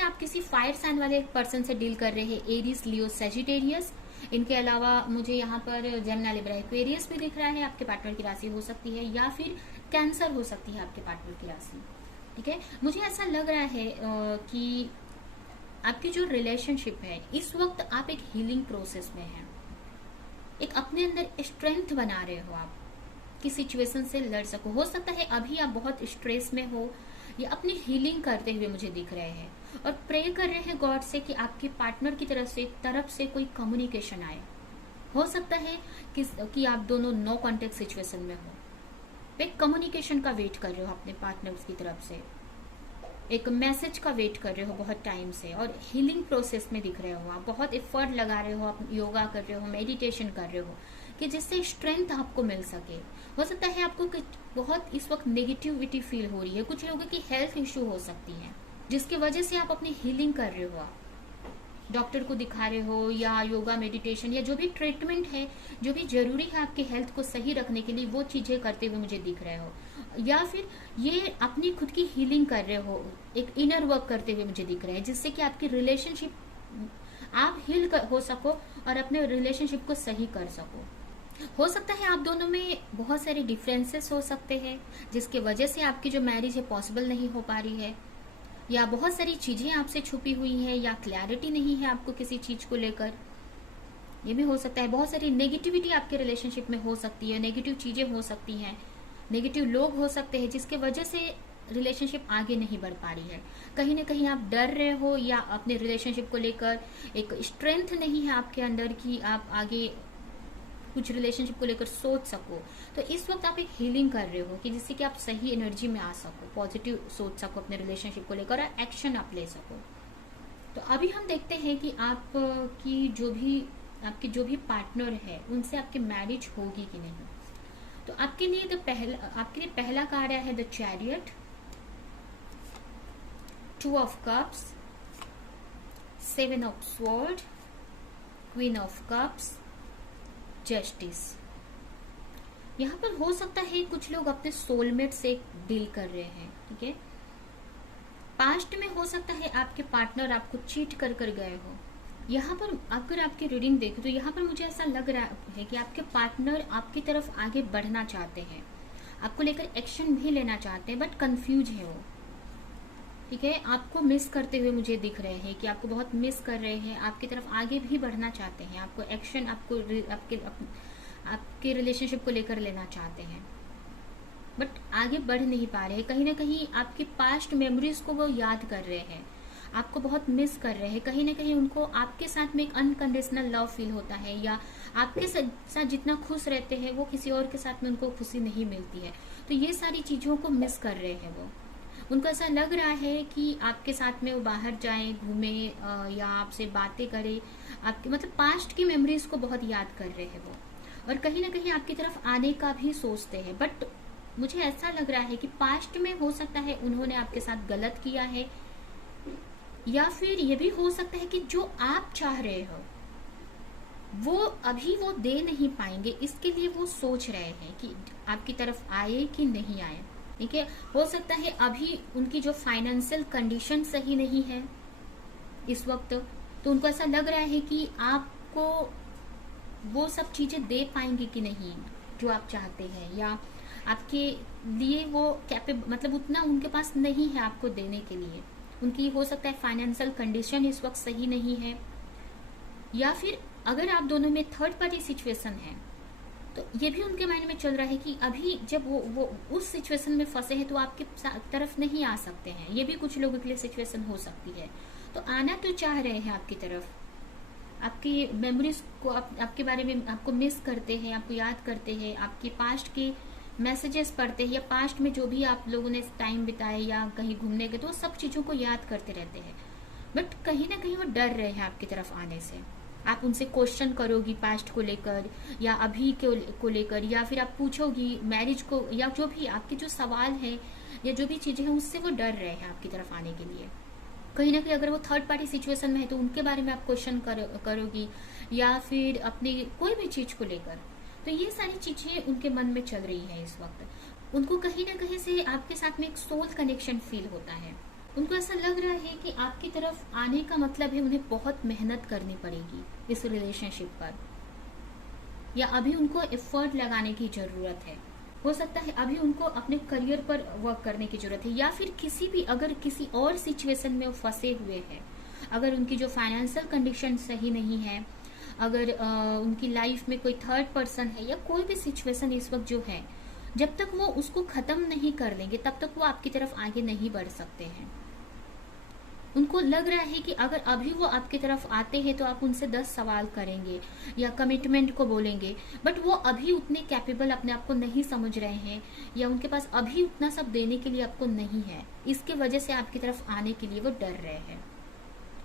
आप किसी फायर साइन वाले पर्सन से डील कर रहे हैं, एरीज, लियो, सेजिटेरियस। इनके अलावा मुझे यहाँ पर जेमिनी, लिब्रा, एक्वेरियस भी दिख रहा है। आपके पार्टनर की राशि हो सकती है, या फिर कैंसर हो सकती है आपके पार्टनर की राशि। ठीक है, मुझे ऐसा लग रहा है कि आपकी जो रिलेशनशिप है इस वक्त आप एक हीलिंग प्रोसेस में हैं, एक अपने अंदर स्ट्रेंथ बना रहे हो, आप की सिचुएशन से लड़ सको। हो सकता है अभी आप बहुत स्ट्रेस में हो या अपनी हीलिंग करते हुए मुझे दिख रहे हैं, और प्रे कर रहे हैं गॉड से कि आपके पार्टनर की तरफ से कोई कम्युनिकेशन आए। हो सकता है कि आप दोनों नो कॉन्टेक्ट सिचुएशन में हो, एक कम्युनिकेशन का वेट कर रहे हो अपने पार्टनर्स की तरफ से, एक मैसेज का वेट कर रहे हो बहुत टाइम से, और हीलिंग प्रोसेस में दिख रहे हो। आप बहुत एफर्ट लगा रहे हो, आप योगा कर रहे हो, मेडिटेशन कर रहे हो, कि जिससे स्ट्रेंथ आपको मिल सके। हो सकता है आपको बहुत इस वक्त नेगेटिविटी फील हो रही है, कुछ लोगों की हेल्थ इश्यू हो सकती है, जिसकी वजह से आप अपनी हीलिंग कर रहे हो, आप डॉक्टर को दिखा रहे हो, या योगा, मेडिटेशन, या जो भी ट्रीटमेंट है, जो भी जरूरी है आपके हेल्थ को सही रखने के लिए, वो चीजें करते हुए मुझे दिख रहे हो। या फिर ये अपनी खुद की हीलिंग कर रहे हो, एक इनर वर्क करते हुए मुझे दिख रहे हैं, जिससे कि आपकी रिलेशनशिप आप हो सको और अपने रिलेशनशिप को सही कर सको। हो सकता है आप दोनों में बहुत सारे डिफरेंसेस हो सकते हैं, जिसके वजह से आपकी जो मैरिज है पॉसिबल नहीं हो पा रही है, या बहुत सारी चीजें आपसे छुपी हुई है, या क्लैरिटी नहीं है आपको किसी चीज को लेकर। ये भी हो सकता है बहुत सारी नेगेटिविटी आपके रिलेशनशिप में हो सकती है, नेगेटिव चीजें हो सकती हैं, नेगेटिव लोग हो सकते हैं, जिसके वजह से रिलेशनशिप आगे नहीं बढ़ पा रही है। कहीं ना कहीं आप डर रहे हो, या अपने रिलेशनशिप को लेकर एक स्ट्रेंथ नहीं है आपके अंदर कि आप आगे कुछ रिलेशनशिप को लेकर सोच सको। तो इस वक्त आप एक हीलिंग कर रहे हो कि जिससे कि आप सही एनर्जी में आ सको, पॉजिटिव सोच सको अपने रिलेशनशिप को लेकर, और एक्शन आप ले सको। तो अभी हम देखते हैं कि आपकी जो भी पार्टनर है उनसे आपकी मैरिज होगी कि नहीं। तो आपके लिए पहला कार्ड है the chariot, 2 of cups, 7 of sword, queen of cups, justice. यहाँ पर हो सकता है कुछ लोग अपने सोलमेट से डील कर रहे हैं। ठीक है, पास्ट में हो सकता है आपके पार्टनर आपको चीट कर गए हो। यहाँ पर अगर आपकी रीडिंग देखो तो यहाँ पर मुझे ऐसा लग रहा है कि आपके पार्टनर आपकी तरफ आगे बढ़ना चाहते हैं, आपको लेकर एक्शन भी लेना चाहते हैं, बट कंफ्यूज है वो। ठीक है, आपको मिस करते हुए मुझे दिख रहे हैं कि आपको बहुत मिस कर रहे हैं, आपकी तरफ आगे भी बढ़ना चाहते हैं, आपको एक्शन आपके रिलेशनशिप को लेकर लेना चाहते हैं, बट आगे बढ़ नहीं पा रहे हैं। कहीं ना कहीं आपकी पास्ट मेमोरीज को वो याद कर रहे हैं, आपको बहुत मिस कर रहे हैं। कहीं ना कहीं उनको आपके साथ में एक अनकंडीशनल लव फील होता है, या आपके साथ जितना खुश रहते हैं वो किसी और के साथ में उनको खुशी नहीं मिलती है। तो ये सारी चीजों को मिस कर रहे हैं वो। उनको ऐसा लग रहा है कि आपके साथ में वो बाहर जाएं, घूमे, या आपसे बातें करे, आपके मतलब पास्ट की मेमोरीज को बहुत याद कर रहे हैं वो, और कहीं ना कहीं आपकी तरफ आने का भी सोचते हैं। बट मुझे ऐसा लग रहा है कि पास्ट में हो सकता है उन्होंने आपके साथ गलत किया है, या फिर ये भी हो सकता है कि जो आप चाह रहे हो वो अभी वो दे नहीं पाएंगे, इसके लिए वो सोच रहे हैं कि आपकी तरफ आए कि नहीं आए। ठीक है, हो सकता है अभी उनकी जो फाइनेंशियल कंडीशन सही नहीं है इस वक्त, तो उनको ऐसा लग रहा है कि आपको वो सब चीजें दे पाएंगे कि नहीं जो आप चाहते हैं, या आपके लिए वो मतलब उतना उनके पास नहीं है आपको देने के लिए। उनकी हो सकता है फाइनेंशियल कंडीशन इस वक्त सही नहीं है, या फिर अगर आप दोनों में थर्ड पार्टी सिचुएशन है तो ये भी उनके माइंड में चल रहा है कि अभी जब वो उस सिचुएशन में फंसे हैं तो आपके तरफ नहीं आ सकते हैं। ये भी कुछ लोगों के लिए सिचुएशन हो सकती है। तो आना तो चाह रहे हैं आपकी तरफ, आपकी मेमोरीज को आपके बारे में आपको मिस करते हैं, आपको याद करते हैं, आपके पास्ट के मैसेजेस पढ़ते हैं, या पास्ट में जो भी आप लोगों ने टाइम बिताए या कहीं घूमने गए तो सब चीजों को याद करते रहते हैं। बट कहीं ना कहीं वो डर रहे हैं आपकी तरफ आने से। आप उनसे क्वेश्चन करोगी पास्ट को लेकर या अभी को लेकर, या फिर आप पूछोगी मैरिज को, या जो भी आपके जो सवाल है या जो भी चीजें हैं उससे वो डर रहे हैं आपकी तरफ आने के लिए। कहीं ना कहीं अगर वो थर्ड पार्टी सिचुएशन में है तो उनके बारे में आप क्वेश्चन करोगी, या फिर अपनी कोई भी चीज को लेकर। तो ये सारी चीजें उनके मन में चल रही है इस वक्त। उनको कहीं ना कहीं से आपके साथ में एक सोल कनेक्शन फील होता है। उनको ऐसा लग रहा है कि आपकी तरफ आने का मतलब है उन्हें बहुत मेहनत करनी पड़ेगी इस रिलेशनशिप पर, या अभी उनको एफर्ट लगाने की जरूरत है। हो सकता है अभी उनको अपने करियर पर वर्क करने की जरूरत है, या फिर अगर किसी और सिचुएशन में फंसे हुए हैं, अगर उनकी जो फाइनेंशियल कंडीशन सही नहीं है, अगर उनकी लाइफ में कोई थर्ड पर्सन है, या कोई भी सिचुएशन इस वक्त जो है, जब तक वो उसको खत्म नहीं कर लेंगे तब तक वो आपकी तरफ आगे नहीं बढ़ सकते हैं। उनको लग रहा है कि अगर अभी वो आपकी तरफ आते हैं तो आप उनसे 10 सवाल करेंगे या कमिटमेंट को बोलेंगे, बट वो अभी उतने कैपेबल अपने आप को नहीं समझ रहे हैं, या उनके पास अभी उतना सब देने के लिए आपको नहीं है। इसके वजह से आपकी तरफ आने के लिए वो डर रहे हैं।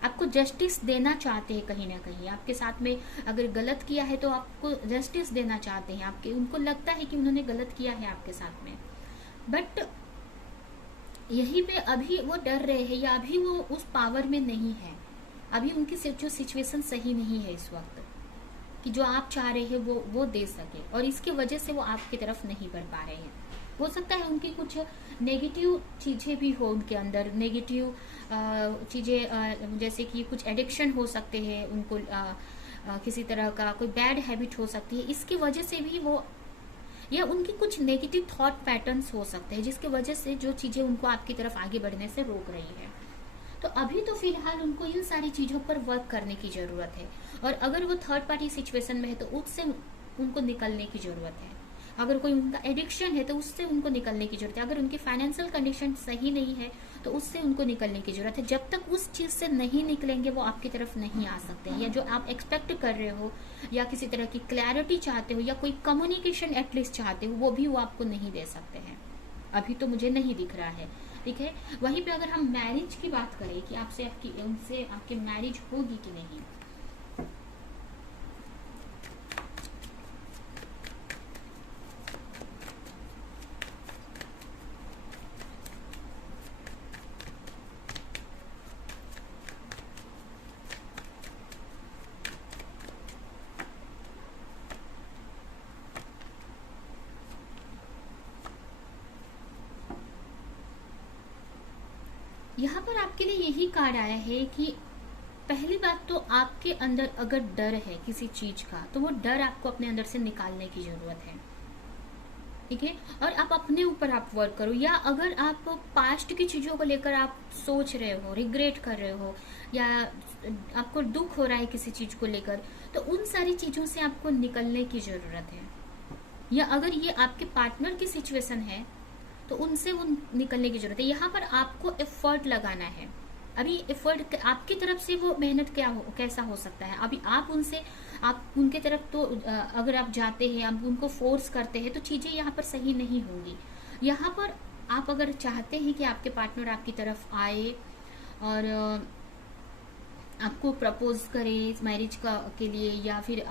आपको जस्टिस देना चाहते हैं, कहीं ना कहीं आपके साथ में अगर गलत किया है तो आपको जस्टिस देना चाहते हैं। आपके उनको लगता है कि उन्होंने गलत किया है आपके साथ में, बट यहीं पे अभी वो डर रहे हैं, या अभी वो उस पावर में नहीं है। अभी उनकी जो सिचुएशन सही नहीं है इस वक्त कि जो आप चाह रहे हैं वो दे सके, और इसके वजह से वो आपकी तरफ नहीं बढ़ पा रहे हैं। हो सकता है उनकी कुछ नेगेटिव चीजें भी हो उनके अंदर, नेगेटिव चीजें जैसे कि कुछ एडिक्शन हो सकते हैं उनको, किसी तरह का कोई बैड हैबिट हो सकती है। इसकी वजह से भी वो, या उनकी कुछ नेगेटिव थॉट पैटर्न्स हो सकते हैं जिसकी वजह से जो चीजें उनको आपकी तरफ आगे बढ़ने से रोक रही है। तो अभी तो फिलहाल उनको इन सारी चीजों पर वर्क करने की जरूरत है, और अगर वो थर्ड पार्टी सिचुएशन में है तो उससे उनको निकलने की जरूरत है। अगर कोई उनका एडिक्शन है तो उससे उनको निकलने की जरूरत है। अगर उनकी फाइनेंशियल कंडीशन सही नहीं है तो उससे उनको निकलने की जरूरत है। जब तक उस चीज से नहीं निकलेंगे वो आपकी तरफ नहीं आ सकते हैं, या जो आप एक्सपेक्ट कर रहे हो या किसी तरह की क्लैरिटी चाहते हो या कोई कम्युनिकेशन एटलीस्ट चाहते हो, वो भी वो आपको नहीं दे सकते हैं। अभी तो मुझे नहीं दिख रहा है, ठीक है। वहीं पे अगर हम मैरिज की बात करें कि उनसे आपकी मैरिज होगी कि नहीं, यहाँ पर आपके लिए यही कार्ड आया है कि पहली बात तो आपके अंदर अगर डर है किसी चीज का तो वो डर आपको अपने अंदर से निकालने की जरूरत है, ठीक है। और आप अपने ऊपर आप वर्क करो, या अगर आप पास्ट की चीजों को लेकर आप सोच रहे हो, रिग्रेट कर रहे हो, या आपको दुख हो रहा है किसी चीज को लेकर, तो उन सारी चीजों से आपको निकलने की जरूरत है। या अगर ये आपके पार्टनर की सिचुएशन है तो उनसे वो निकलने की जरूरत है। यहाँ पर आपको एफर्ट लगाना है। अभी एफर्ट आपकी तरफ से वो मेहनत कैसा हो सकता है, अभी आप उनके तरफ तो अगर आप जाते हैं, आप उनको फोर्स करते हैं तो चीजें यहाँ पर सही नहीं होंगी। यहाँ पर आप अगर चाहते हैं कि आपके पार्टनर आपकी तरफ आए और आपको प्रपोज करे मैरिज के लिए, या फिर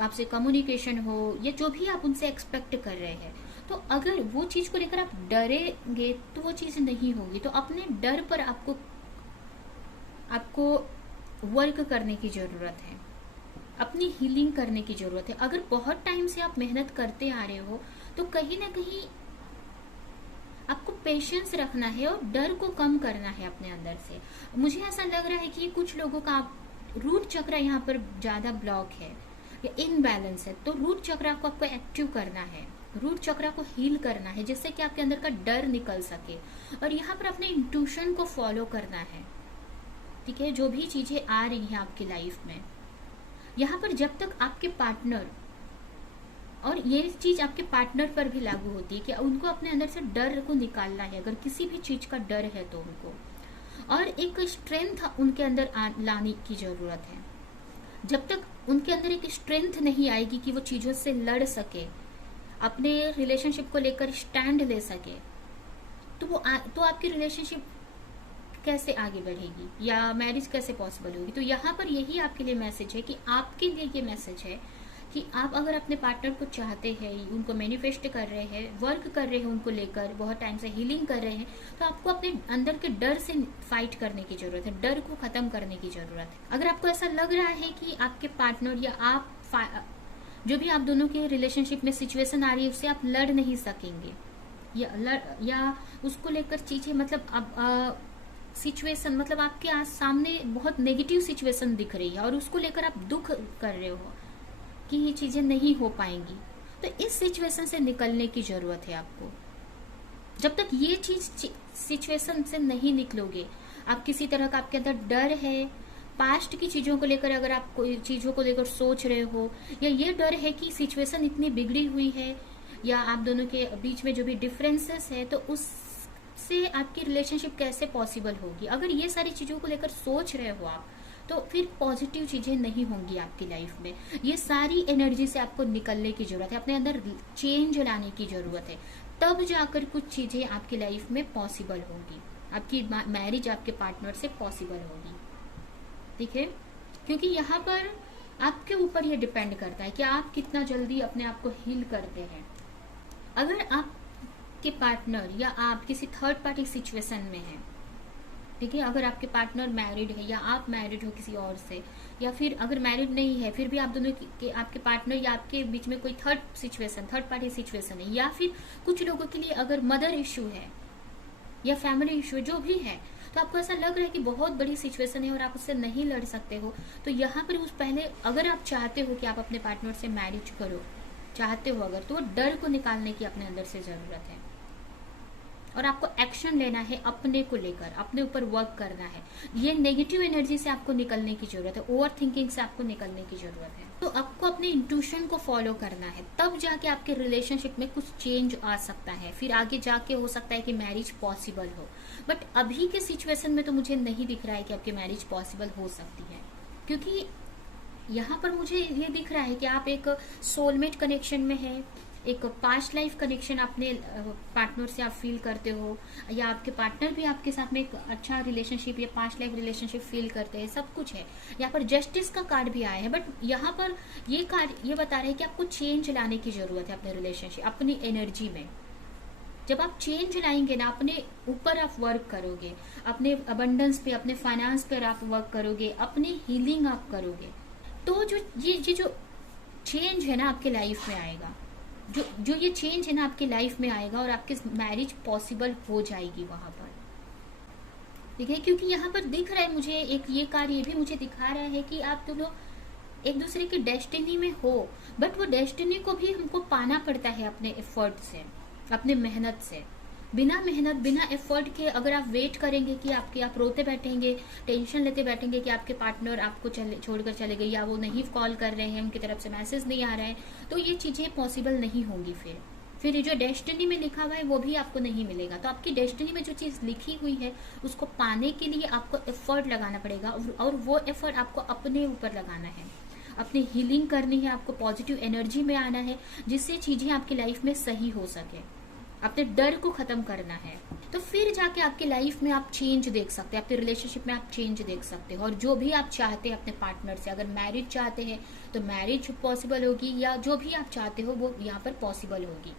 आपसे कम्युनिकेशन हो, या जो भी आप उनसे एक्सपेक्ट कर रहे हैं, तो अगर वो चीज को लेकर आप डरेंगे तो वो चीज नहीं होगी। तो अपने डर पर आपको वर्क करने की जरूरत है, अपनी हीलिंग करने की जरूरत है। अगर बहुत टाइम से आप मेहनत करते आ रहे हो तो कहीं ना कहीं आपको पेशेंस रखना है और डर को कम करना है अपने अंदर से। मुझे ऐसा लग रहा है कि कुछ लोगों का रूट चक्र यहाँ पर ज्यादा ब्लॉक है या इनबैलेंस है, तो रूट चक्र को आपको एक्टिव करना है, रूट चक्र को हील करना है, जिससे कि आपके अंदर का डर निकल सके। और यहाँ पर अपने इंट्यूशन को फॉलो करना है, ठीक है, जो भी चीजें आ रही हैं आपकी लाइफ में। यहाँ पर जब तक आपके पार्टनर, और ये चीज आपके पार्टनर पर भी लागू होती है कि उनको अपने अंदर से डर को निकालना है, अगर किसी भी चीज का डर है तो उनको, और एक स्ट्रेंथ उनके अंदर लाने की जरूरत है। जब तक उनके अंदर एक स्ट्रेंथ नहीं आएगी कि वो चीजों से लड़ सके, अपने रिलेशनशिप को लेकर स्टैंड ले सके, तो आपकी रिलेशनशिप कैसे आगे बढ़ेगी या मैरिज कैसे पॉसिबल होगी। तो यहाँ पर यही आपके लिए मैसेज है कि आपके लिए ये मैसेज है कि आप अगर अपने पार्टनर को चाहते हैं, उनको मैनिफेस्ट कर रहे हैं, वर्क कर रहे हैं उनको लेकर, बहुत टाइम से हीलिंग कर रहे हैं, तो आपको अपने अंदर के डर से फाइट करने की जरूरत है, डर को खत्म करने की जरूरत है। अगर आपको ऐसा लग रहा है कि आपके पार्टनर या आप जो भी आप दोनों के रिलेशनशिप में सिचुएशन आ रही है उससे आप लड़ नहीं सकेंगे, या उसको लेकर चीजें मतलब अब सिचुएशन मतलब आपके आज सामने बहुत नेगेटिव सिचुएशन दिख रही है और उसको लेकर आप दुख कर रहे हो कि ये चीजें नहीं हो पाएंगी, तो इस सिचुएशन से निकलने की जरूरत है आपको। जब तक ये चीज सिचुएशन से नहीं निकलोगे, आप किसी तरह का आपके अंदर डर है, पास्ट की चीजों को लेकर अगर आप कोई चीजों को लेकर सोच रहे हो, या ये डर है कि सिचुएशन इतनी बिगड़ी हुई है, या आप दोनों के बीच में जो भी डिफरेंसेस है, तो उससे आपकी रिलेशनशिप कैसे पॉसिबल होगी। अगर ये सारी चीजों को लेकर सोच रहे हो आप, तो फिर पॉजिटिव चीजें नहीं होंगी आपकी लाइफ में। ये सारी एनर्जी से आपको निकलने की जरूरत है, अपने अंदर चेंज लाने की जरूरत है, तब जाकर कुछ चीजें आपकी लाइफ में पॉसिबल होगी, आपकी मैरिज आपके पार्टनर से पॉसिबल होगी, ठीक है। क्योंकि यहाँ पर आपके ऊपर ये डिपेंड करता है कि आप कितना जल्दी अपने आप को हील करते हैं। अगर आपके पार्टनर या आप किसी थर्ड पार्टी सिचुएशन में हैं, ठीक है, अगर आपके पार्टनर मैरिड है या आप मैरिड हो किसी और से, या फिर अगर मैरिड नहीं है फिर भी आप दोनों के आपके पार्टनर या आपके बीच में कोई थर्ड पार्टी सिचुएशन है, या फिर कुछ लोगों के लिए अगर मदर इश्यू है या फैमिली इश्यू जो भी है, तो आपको ऐसा लग रहा है कि बहुत बड़ी सिचुएशन है और आप उससे नहीं लड़ सकते हो, तो यहाँ पर उस पहले अगर आप चाहते हो कि आप अपने पार्टनर से मैरिज करो, चाहते हो अगर, तो डर को निकालने की अपने अंदर से जरूरत है और आपको एक्शन लेना है, अपने को लेकर अपने ऊपर वर्क करना है। ये नेगेटिव एनर्जी से आपको निकलने की जरूरत है, ओवर थिंकिंग से आपको निकलने की जरूरत है। तो आपको अपने इंट्यूशन को फॉलो करना है, तब जाके आपके रिलेशनशिप में कुछ चेंज आ सकता है, फिर आगे जाके हो सकता है कि मैरिज पॉसिबल हो। बट अभी के सिचुएशन में तो मुझे नहीं दिख रहा है कि आपकी मैरिज पॉसिबल हो सकती है, क्योंकि यहाँ पर मुझे ये दिख रहा है कि आप एक सोलमेट कनेक्शन में है, एक पास्ट लाइफ कनेक्शन अपने पार्टनर से आप फील करते हो, या आपके पार्टनर भी आपके साथ में एक अच्छा रिलेशनशिप या पास्ट लाइफ रिलेशनशिप फील करते हैं, सब कुछ है। यहाँ पर जस्टिस का कार्ड भी आया है, बट यहाँ पर ये कार्ड ये बता रहे हैं कि आपको चेंज लाने की जरूरत है अपने रिलेशनशिप, अपनी एनर्जी में। जब आप चेंज लाएंगे ना, अपने ऊपर आप वर्क करोगे, अपने अबंडेंस पे, अपने फाइनेंस पर आप वर्क करोगे, अपनी हीलिंग आप करोगे, तो जो चेंज है ना आपके लाइफ में आएगा, जो ये चेंज है ना आपकी लाइफ में आएगा और आपकी मैरिज पॉसिबल हो जाएगी वहां पर, ठीक है। क्योंकि यहाँ पर दिख रहा है मुझे एक ये कार्य भी मुझे दिखा रहा है कि आप दोनों एक दूसरे की डेस्टिनी में हो, बट वो डेस्टिनी को भी हमको पाना पड़ता है अपने एफर्ट से, अपने मेहनत से। बिना मेहनत बिना एफर्ट के अगर आप वेट करेंगे कि आप रोते बैठेंगे, टेंशन लेते बैठेंगे कि आपके पार्टनर आपको छोड़कर चले गए, या वो नहीं कॉल कर रहे हैं, उनकी तरफ से मैसेज नहीं आ रहा है, तो ये चीजें पॉसिबल नहीं होंगी। फिर जो डेस्टिनी में लिखा हुआ है वो भी आपको नहीं मिलेगा। तो आपकी डेस्टिनी में जो चीज लिखी हुई है उसको पाने के लिए आपको एफर्ट लगाना पड़ेगा, और वो एफर्ट आपको अपने ऊपर लगाना है, अपनी हीलिंग करनी है, आपको पॉजिटिव एनर्जी में आना है, जिससे चीजें आपकी लाइफ में सही हो सके, अपने डर को खत्म करना है। तो फिर जाके आपकी लाइफ में आप चेंज देख सकते हैं, अपने रिलेशनशिप में आप चेंज देख सकते हो, और जो भी आप चाहते हैं अपने पार्टनर से, अगर मैरिज चाहते हैं तो मैरिज पॉसिबल होगी, या जो भी आप चाहते हो वो यहाँ पर पॉसिबल होगी,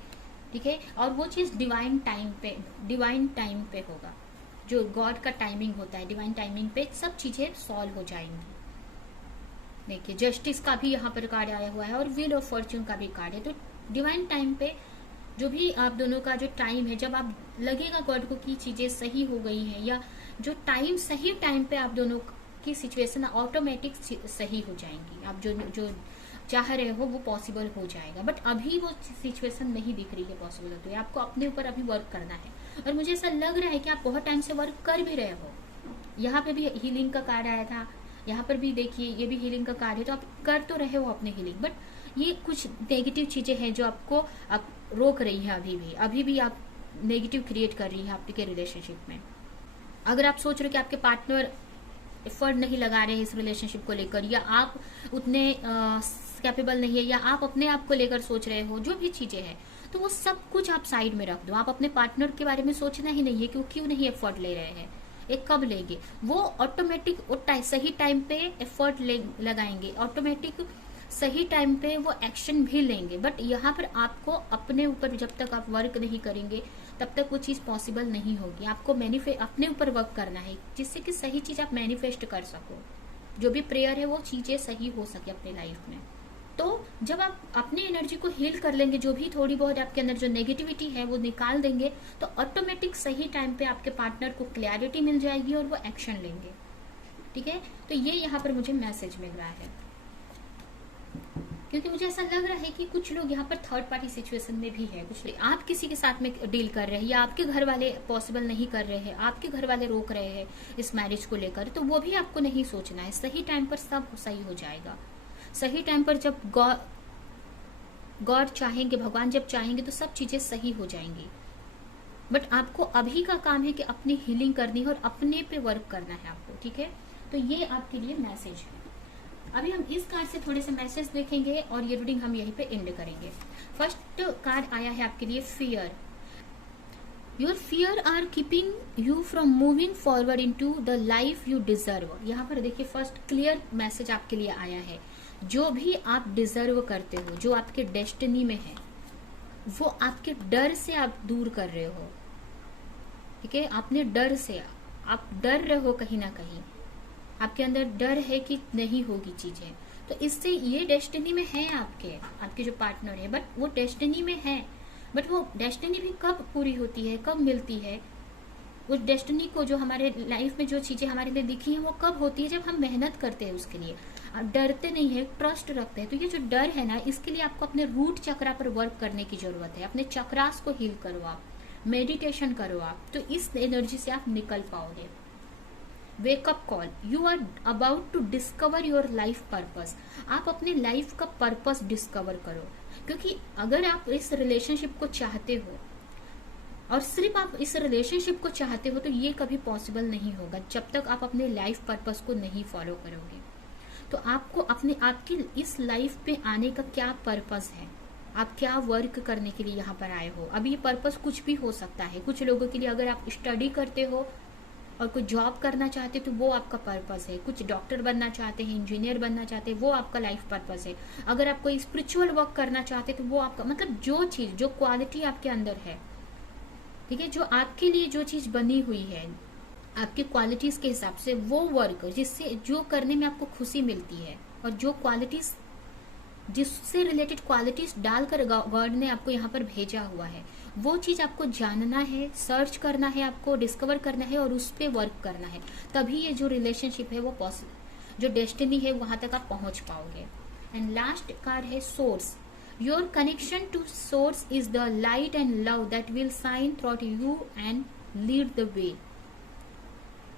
ठीक है। और वो चीज डिवाइन टाइम पे होगा, जो गॉड का टाइमिंग होता है, डिवाइन टाइमिंग पे सब चीजें सॉल्व हो जाएंगी। देखिए जस्टिस का भी यहाँ पर कार्ड आया हुआ है और व्हील ऑफ फॉर्च्यून का भी कार्ड है। तो डिवाइन टाइम पे जो भी आप दोनों का जो टाइम है, जब आप लगेगा गॉड को कि चीजें सही हो गई हैं, या जो टाइम सही टाइम पे आप दोनों आपकी सिचुएशन ऑटोमेटिक सही हो जाएंगी। आप जो जो चाह रहे हो वो पॉसिबल हो जाएगा। बट अभी वो सिचुएशन नहीं दिख रही है पॉसिबल होती है, आपको अपने ऊपर अभी वर्क करना है। और मुझे ऐसा लग रहा है कि आप बहुत टाइम से वर्क कर भी रहे हो। यहाँ पे भी हीलिंग का कार्ड आया था, यहाँ पर भी देखिए ये भी हीलिंग का कार्ड है, तो आप कर तो रहे हो अपने हीलिंग, बट ये कुछ नेगेटिव चीजें हैं जो आपको आप रोक रही है। अभी भी आप नेगेटिव क्रिएट कर रही है आपके रिलेशनशिप में। अगर आप सोच रहे हो कि आपके पार्टनर एफर्ट नहीं लगा रहे हैं इस रिलेशनशिप को लेकर, या आप उतने कैपेबल नहीं है, या आप अपने आप को लेकर सोच रहे हो, जो भी चीजें हैं, तो वो सब कुछ आप साइड में रख दो। आप अपने पार्टनर के बारे में सोचना ही नहीं है कि वो क्यों नहीं एफर्ट ले रहे हैं, एक कब लेंगे। वो ऑटोमेटिक सही टाइम पे एफर्ट लगाएंगे, ऑटोमेटिक सही टाइम पे वो एक्शन भी लेंगे। बट यहाँ पर आपको अपने ऊपर जब तक आप वर्क नहीं करेंगे तब तक वो चीज पॉसिबल नहीं होगी। आपको अपने ऊपर वर्क करना है जिससे कि सही चीज आप मैनिफेस्ट कर सको। जो भी प्रेयर है वो चीजें सही हो सके अपने लाइफ में। तो जब आप अपनी एनर्जी को हील कर लेंगे, जो भी थोड़ी बहुत आपके अंदर जो नेगेटिविटी है वो निकाल देंगे, तो ऑटोमेटिक सही टाइम पे आपके पार्टनर को क्लैरिटी मिल जाएगी और वो एक्शन लेंगे। ठीक है, तो ये यहाँ पर मुझे मैसेज मिल रहा है, क्योंकि मुझे ऐसा लग रहा है कि कुछ लोग यहाँ पर थर्ड पार्टी सिचुएशन में भी है। कुछ लोग आप किसी के साथ में डील कर रहे हैं, या आपके घर वाले पॉसिबल नहीं कर रहे हैं, आपके घर वाले रोक रहे हैं इस मैरिज को लेकर, तो वो भी आपको नहीं सोचना है। सही टाइम पर सब सही हो जाएगा। सही टाइम पर जब गॉड चाहेंगे, भगवान जब चाहेंगे, तो सब चीजें सही हो जाएंगी। बट आपको अभी का काम है कि अपनी हीलिंग करनी है और अपने पे वर्क करना है आपको। ठीक है, तो ये आपके लिए मैसेज है। अभी हम इस कार्ड से थोड़े से मैसेज देखेंगे और ये रीडिंग हम यहीं पे एंड करेंगे। फर्स्ट कार्ड आया है आपके लिए fear. Your fear are keeping you from moving forward into the life you deserve. यहाँ पर देखिए फर्स्ट क्लियर मैसेज आपके लिए आया है। जो भी आप डिजर्व करते हो, जो आपके डेस्टिनी में है, वो आपके डर से आप दूर कर रहे हो। ठीक है, अपने डर से आप डर रहे हो, कहीं ना कहीं आपके अंदर डर है कि नहीं होगी चीजें, तो इससे ये डेस्टिनी में है आपके जो पार्टनर है, बट वो डेस्टिनी में है। बट वो डेस्टिनी भी कब पूरी होती है, कब मिलती है, उस डेस्टिनी को जो हमारे लाइफ में जो चीजें हमारे लिए दिखी हैं वो कब होती है, जब हम मेहनत करते हैं उसके लिए, डरते नहीं है, ट्रस्ट रखते हैं। तो ये जो डर है ना, इसके लिए आपको अपने रूट चक्रा पर वर्क करने की जरूरत है। अपने चक्रास को हील करो, आप मेडिटेशन करो आप, तो इस एनर्जी से आप निकल पाओगे। Wake up call, you are about to discover your life purpose. आप अपने लाइफ का पर्पस डिस्कवर करो, क्योंकि अगर आप इस रिलेशनशिप को चाहते हो और सिर्फ आप इस रिलेशनशिप को चाहते हो, तो ये कभी पॉसिबल नहीं होगा जब तक आप अपने लाइफ पर्पस को नहीं फॉलो करोगे। तो आपको आपकी इस लाइफ पे आने का क्या पर्पस है, आप क्या वर्क करने के लिए यहाँ पर आए हो। अभी ये पर्पस कुछ भी हो सकता है। कुछ लोगों के लिए अगर आप स्टडी करते हो और कोई जॉब करना चाहते हो तो वो आपका पर्पस है। कुछ डॉक्टर बनना चाहते हैं, इंजीनियर बनना चाहते हैं, वो आपका लाइफ पर्पस है। अगर आप कोई स्पिरिचुअल वर्क करना चाहते हैं तो वो आपका, मतलब जो चीज, जो क्वालिटी आपके अंदर है, ठीक है, जो आपके लिए जो चीज बनी हुई है आपकी क्वालिटीज के हिसाब से, वो वर्क जिससे जो करने में आपको खुशी मिलती है, और जो क्वालिटीज जिससे रिलेटेड क्वालिटीज डालकर गॉड ने आपको यहाँ पर भेजा हुआ है, वो चीज आपको जानना है, सर्च करना है, आपको डिस्कवर करना है और उस पर वर्क करना है। तभी ये जो रिलेशनशिप है वो पॉसिबल, जो डेस्टिनी है वहां तक आप पहुंच पाओगे। एंड लास्ट कार्ड है source. Your connection to source is the light and love that will shine through you and lead the way.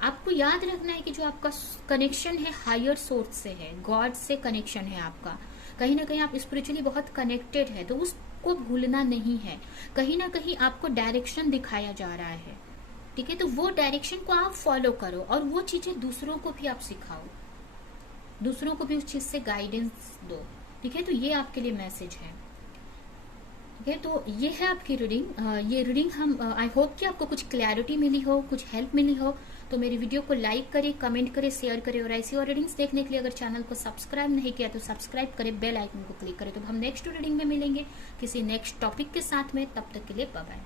आपको याद रखना है कि जो आपका कनेक्शन है हायर सोर्स से है, गॉड से कनेक्शन है आपका। कहीं ना कहीं आप स्पिरिचुअली बहुत कनेक्टेड है, तो उसको भूलना नहीं है। कहीं ना कहीं आपको डायरेक्शन दिखाया जा रहा है, ठीक है, तो वो डायरेक्शन को आप फॉलो करो और वो चीजें दूसरों को भी आप सिखाओ, दूसरों को भी उस चीज से गाइडेंस दो। ठीक है, तो ये आपके लिए मैसेज है। ठीक है, तो ये है आपकी रीडिंग। ये रीडिंग हम आई होप कि आपको कुछ क्लैरिटी मिली हो, कुछ हेल्प मिली हो। तो मेरी वीडियो को लाइक करें, कमेंट करें, शेयर करें, और ऐसी और रीडिंग्स देखने के लिए अगर चैनल को सब्सक्राइब नहीं किया तो सब्सक्राइब करें, बेल आइकन को क्लिक करें। तो हम नेक्स्ट रीडिंग में मिलेंगे किसी नेक्स्ट टॉपिक के साथ में। तब तक के लिए बाय बाय।